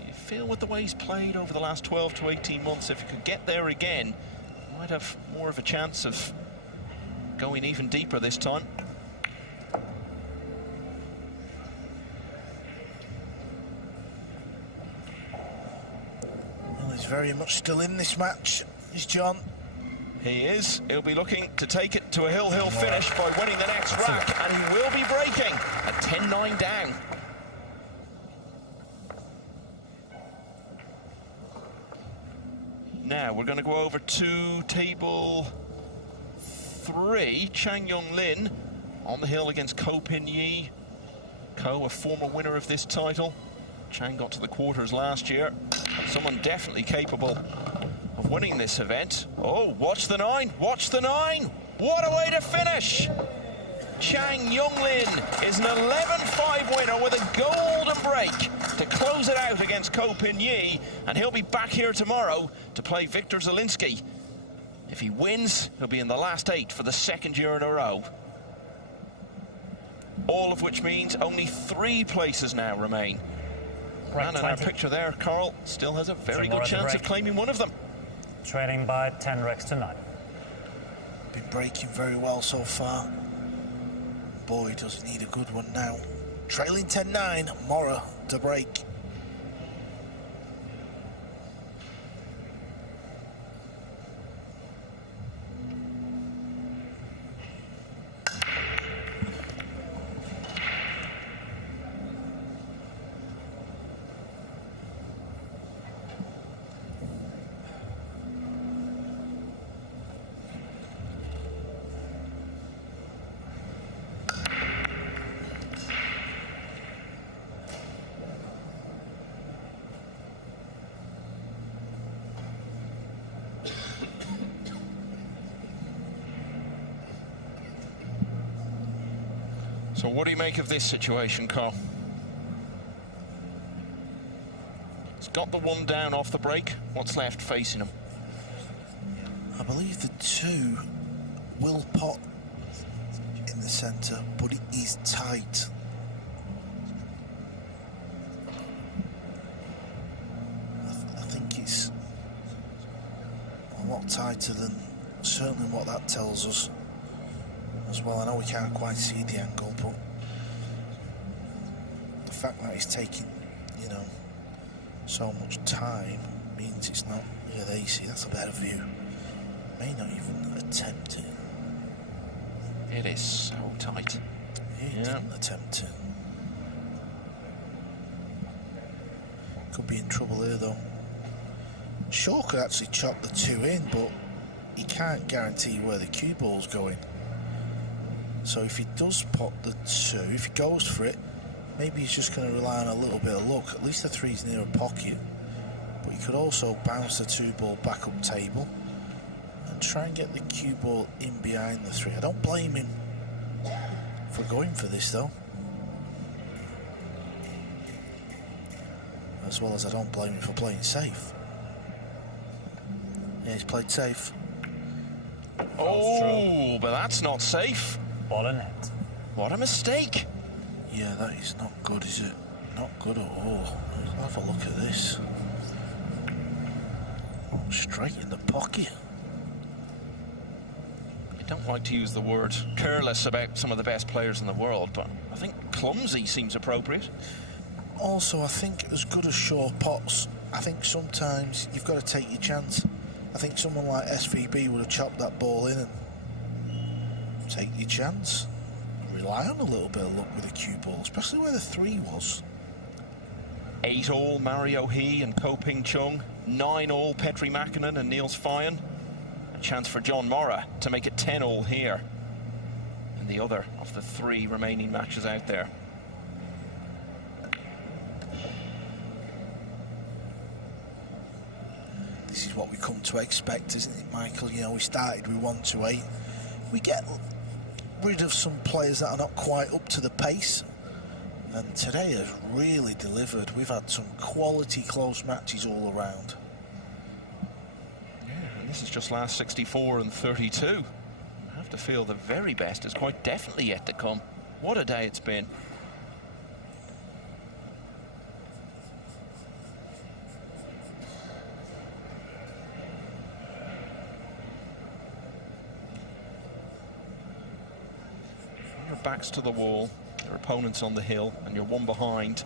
You feel with the way he's played over the last 12 to 18 months, if he could get there again, he might have more of a chance of going even deeper this time. Well, he's He's very much still in this match, is John. He is. He'll be looking to take it to a hill finish by winning the next rack, and he will be breaking at 10-9 down. Now we're going to go over to table 3. Chang Yong Lin on the hill against Ko Pin Yi. Ko, a former winner of this title. Chang got to the quarters last year. Someone definitely capable of winning this event. Oh, watch the 9, watch the 9. What a way to finish. Chang Yong-lin is an 11-5 winner with a golden break to close it out against Ko Pin Yi, and he'll be back here tomorrow to play Victor Zalinski. If he wins, he'll be in the last 8 for the 2nd year in a row. All of which means only 3 places now remain. And in our picture there, Carl still has a very good chance of claiming one of them. Trailing by 10 racks to 9. Been breaking very well so far. Boy, does he need a good one now. Trailing 10-9, Morra to break. So what do you make of this situation, Carl? He's got the 1 down off the break. What's left facing him? I believe the 2 will pot in the centre, but it is tight. I think it's a lot tighter than certainly what that tells us as well. I know we can't quite see the angle, but the fact that it's taking, you know, so much time means it's not. Yeah, there you see, that's a better view. May not even attempt it. It is so tight. He didn't attempt it. Could be in trouble here though. Shaw could actually chop the 2 in, but he can't guarantee where the cue ball's going. So if he does pop the 2, if he goes for it, maybe he's just going to rely on a little bit of luck. At least the 3's near a pocket. But he could also bounce the 2 ball back up table and try and get the cue ball in behind the 3. I don't blame him for going for this though. As well as I don't blame him for playing safe. Yeah, he's played safe. Oh, but that's not safe. Ball in net. What a mistake. Yeah, that is not good, is it? Not good at all. Have a look at this. Oh, straight in the pocket. I don't like to use the word careless about some of the best players in the world, but I think clumsy seems appropriate. Also, I think as good as Shaw pots, I think sometimes you've got to take your chance. I think someone like SVB would have chopped that ball in and take your chance. Rely on a little bit of luck with a cue ball, especially where the 3 was. 8-all Mario He and Ko Ping Chung. 9-all Petri Mäkinen and Niels Fyen. A chance for John Morra to make it 10-all here in the other of the 3 remaining matches out there. This is what we come to expect, isn't it, Michael? You know, we started with 1-8. We get rid of some players that are not quite up to the pace, and today has really delivered. We've had some quality close matches all around. Yeah, and this is just last 64 and 32. I have to feel the very best is quite definitely yet to come. What a day it's been. Backs to the wall, your opponent's on the hill, and you're 1 behind.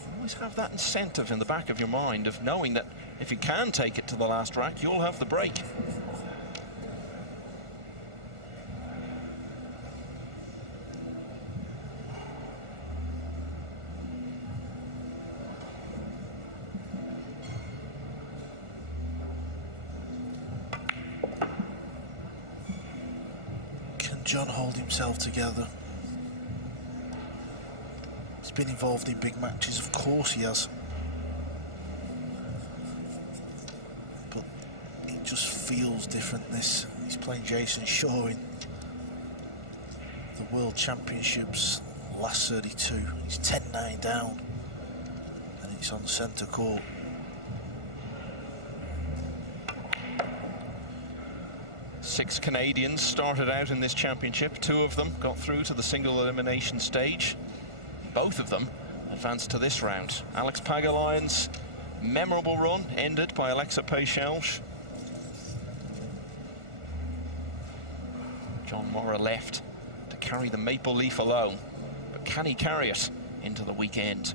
You always have that incentive in the back of your mind of knowing that If you can take it to the last rack, you'll have the break. John hold himself together? He's been involved in big matches, of course he has. But it just feels different this. He's playing Jayson Shaw in the World Championships, last 32. He's 10-9 down. And it's on centre court. Six Canadians started out in this championship. Two of them got through to the single elimination stage. Both of them advanced to this round. Alex Pagulayan's memorable run ended by Alexa Paychelge. John Morra left to carry the maple leaf alone. But can he carry it into the weekend?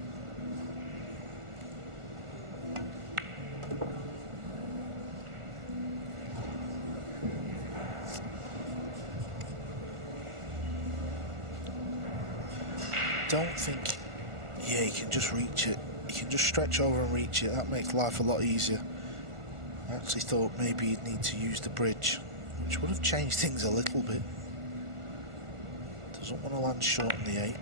Don't think, yeah, he can just reach it. He can just stretch over and reach it. That makes life a lot easier. I actually thought maybe he'd need to use the bridge, which would have changed things a little bit. Doesn't want to land short on the 8.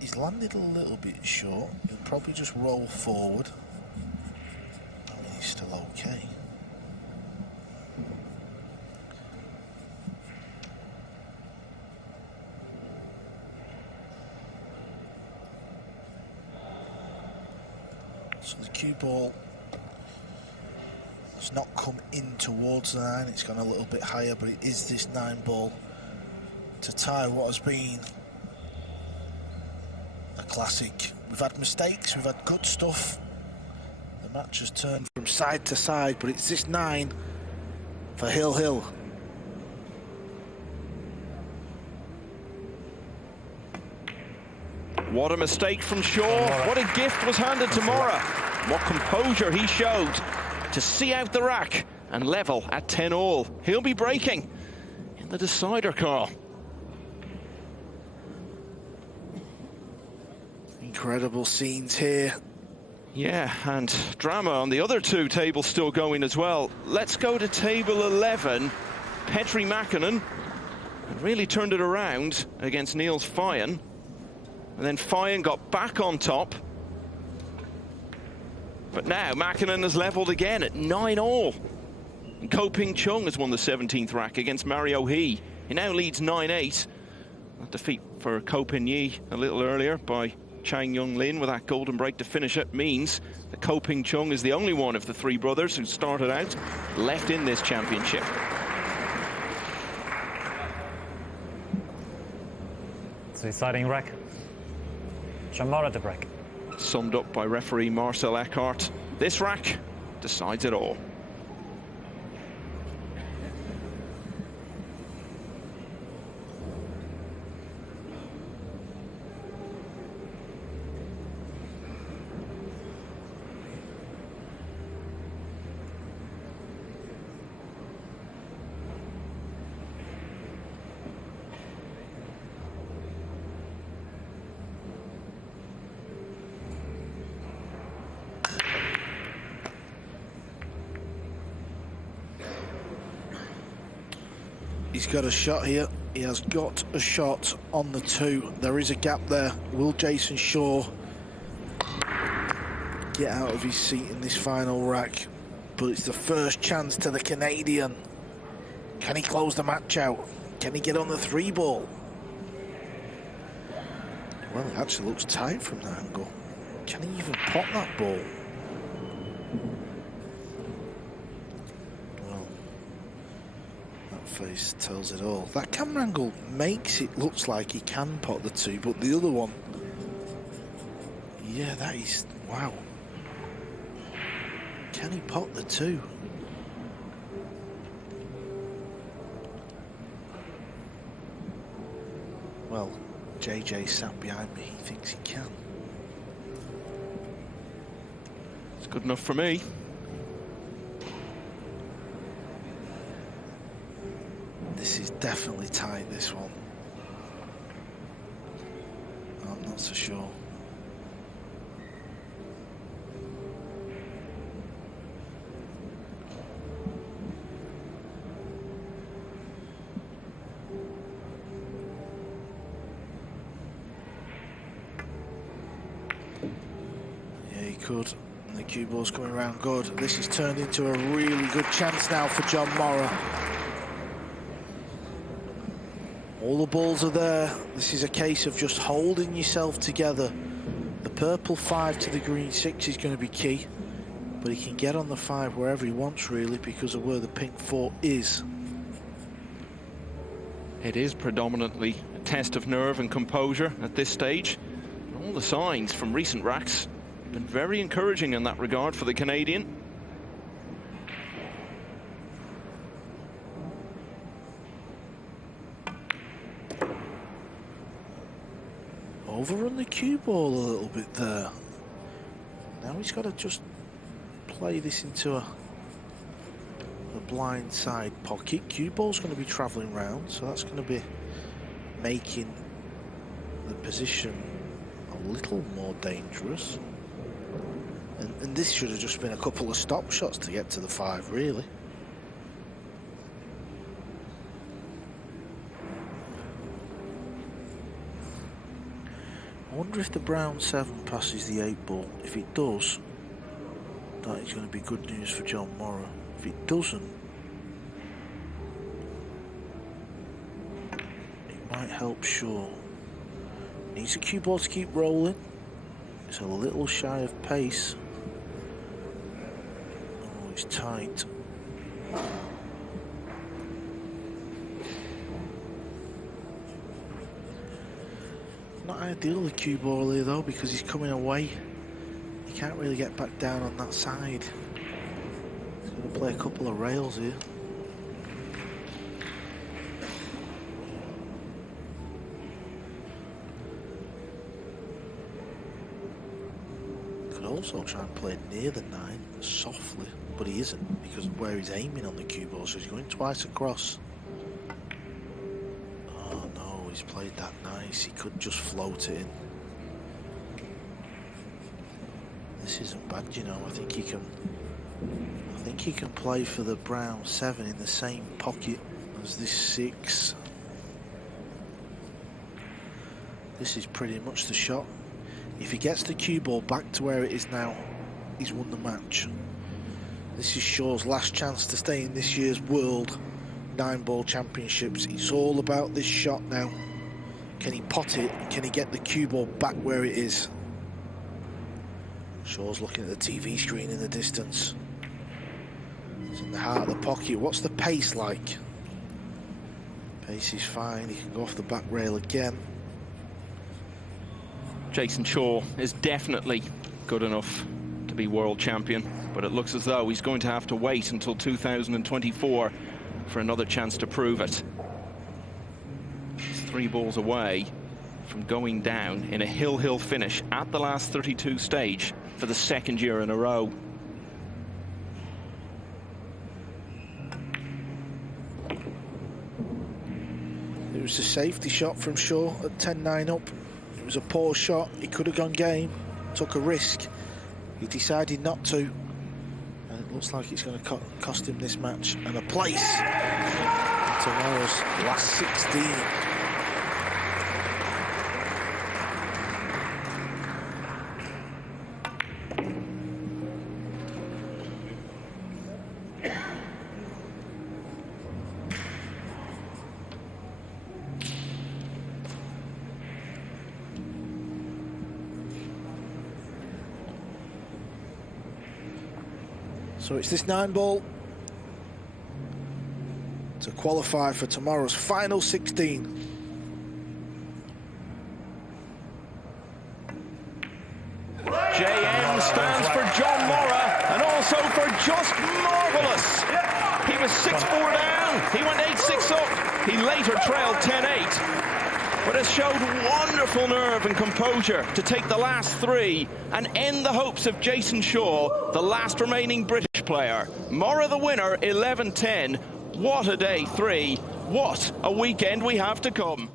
He's landed a little bit short. He'll probably just roll forward. I mean, he's still okay. So the cue ball has not come in towards the 9, it's gone a little bit higher, but it is this 9 ball to tie what has been a classic. We've had mistakes, we've had good stuff. The match has turned from side to side, but it's this 9 for Hill. What a mistake from Shaw. What a gift was handed to Morra. What composure he showed to see out the rack and level at 10-all. He'll be breaking in the decider, Carl. Incredible scenes here. Yeah, and drama on the other two tables still going as well. Let's go to table 11. Petri Mäkinen really turned it around against Niels Fyen. And then Fyen got back on top. But now Mäkinen has levelled again at 9-all. And Ko Ping Chung has won the 17th rack against Mario He. He now leads 9-8. A defeat for Ko Ping Yi a little earlier by Chang Young Lin with that golden break to finish it means that Ko Ping Chung is the only one of the three brothers who started out left in this championship. It's the deciding rack. Morra to break. Summed up by referee Marcel Eckhart. This rack decides it all. He's got a shot here. He has got a shot on the 2. There is a gap there. Will Jayson Shaw get out of his seat in this final rack? But it's the first chance to the Canadian. Can he close the match out? Can he get on the 3 ball? Well, it actually looks tight from that angle. Can he even pot that ball? Face tells it all. That camera angle makes it looks like he can pot the 2, but the other one, yeah, that is, wow. Can he pot the 2? Well, JJ sat behind me, he thinks he can. good enough for me. This is definitely tight, this one. I'm not so sure. Yeah, he could. And the cue ball's coming around good. This has turned into a really good chance now for John Morra. All the balls are there. This is a case of just holding yourself together. The purple 5 to the green 6 is going to be key, but he can get on the 5 wherever he wants, really, because of where the pink 4 is. It is predominantly a test of nerve and composure at this stage. All the signs from recent racks have been very encouraging in that regard for the Canadian. Overrun the cue ball a little bit there. Now he's got to just play this into a blind side pocket. Cue ball's going to be travelling round, so that's going to be making the position a little more dangerous. And this should have just been a couple of stop shots to get to the 5, really. I wonder if the brown 7 passes the 8 ball. If it does, that is going to be good news for John Morra. If it doesn't, it might help Shaw. Needs a cue ball to keep rolling. It's a little shy of pace. Oh, it's tight. Not ideal, the cue ball here though, because he's coming away. He can't really get back down on that side. He's going to play a couple of rails here. Could also try and play near the 9 softly, but he isn't because of where he's aiming on the cue ball, so he's going twice across. He's played that nice. He could just float it in. This isn't bad, you know. I think he can play for the brown 7 in the same pocket as this 6. This is pretty much the shot. If he gets the cue ball back to where it is now, he's won the match. This is Shaw's last chance to stay in this year's World Nineball Championships. It's all about this shot now. Can he pot it? Can he get the cue ball back where it is? Shaw's looking at the TV screen in the distance. It's in the heart of the pocket. What's the pace like? Pace is fine. He can go off the back rail again. Jayson Shaw is definitely good enough to be world champion, but it looks as though he's going to have to wait until 2024 for another chance to prove it. He's 3 balls away from going down in a hill-hill finish at the last 32 stage for the 2nd year in a row. It was a safety shot from Shaw at 10-9 up. It was a poor shot. He could have gone game, took a risk. He decided not to. And it looks like it's going to cost him this match and a place in tomorrow's last 16. So it's this 9-ball to qualify for tomorrow's final 16. JM stands for John Morra and also for just marvellous. He was 6-4 down. He went 8-6 up. He later trailed 10-8. but has showed wonderful nerve and composure to take the last three and end the hopes of Jayson Shaw, the last remaining British player. Morra the winner, 11-10. What a day three. What a weekend we have to come.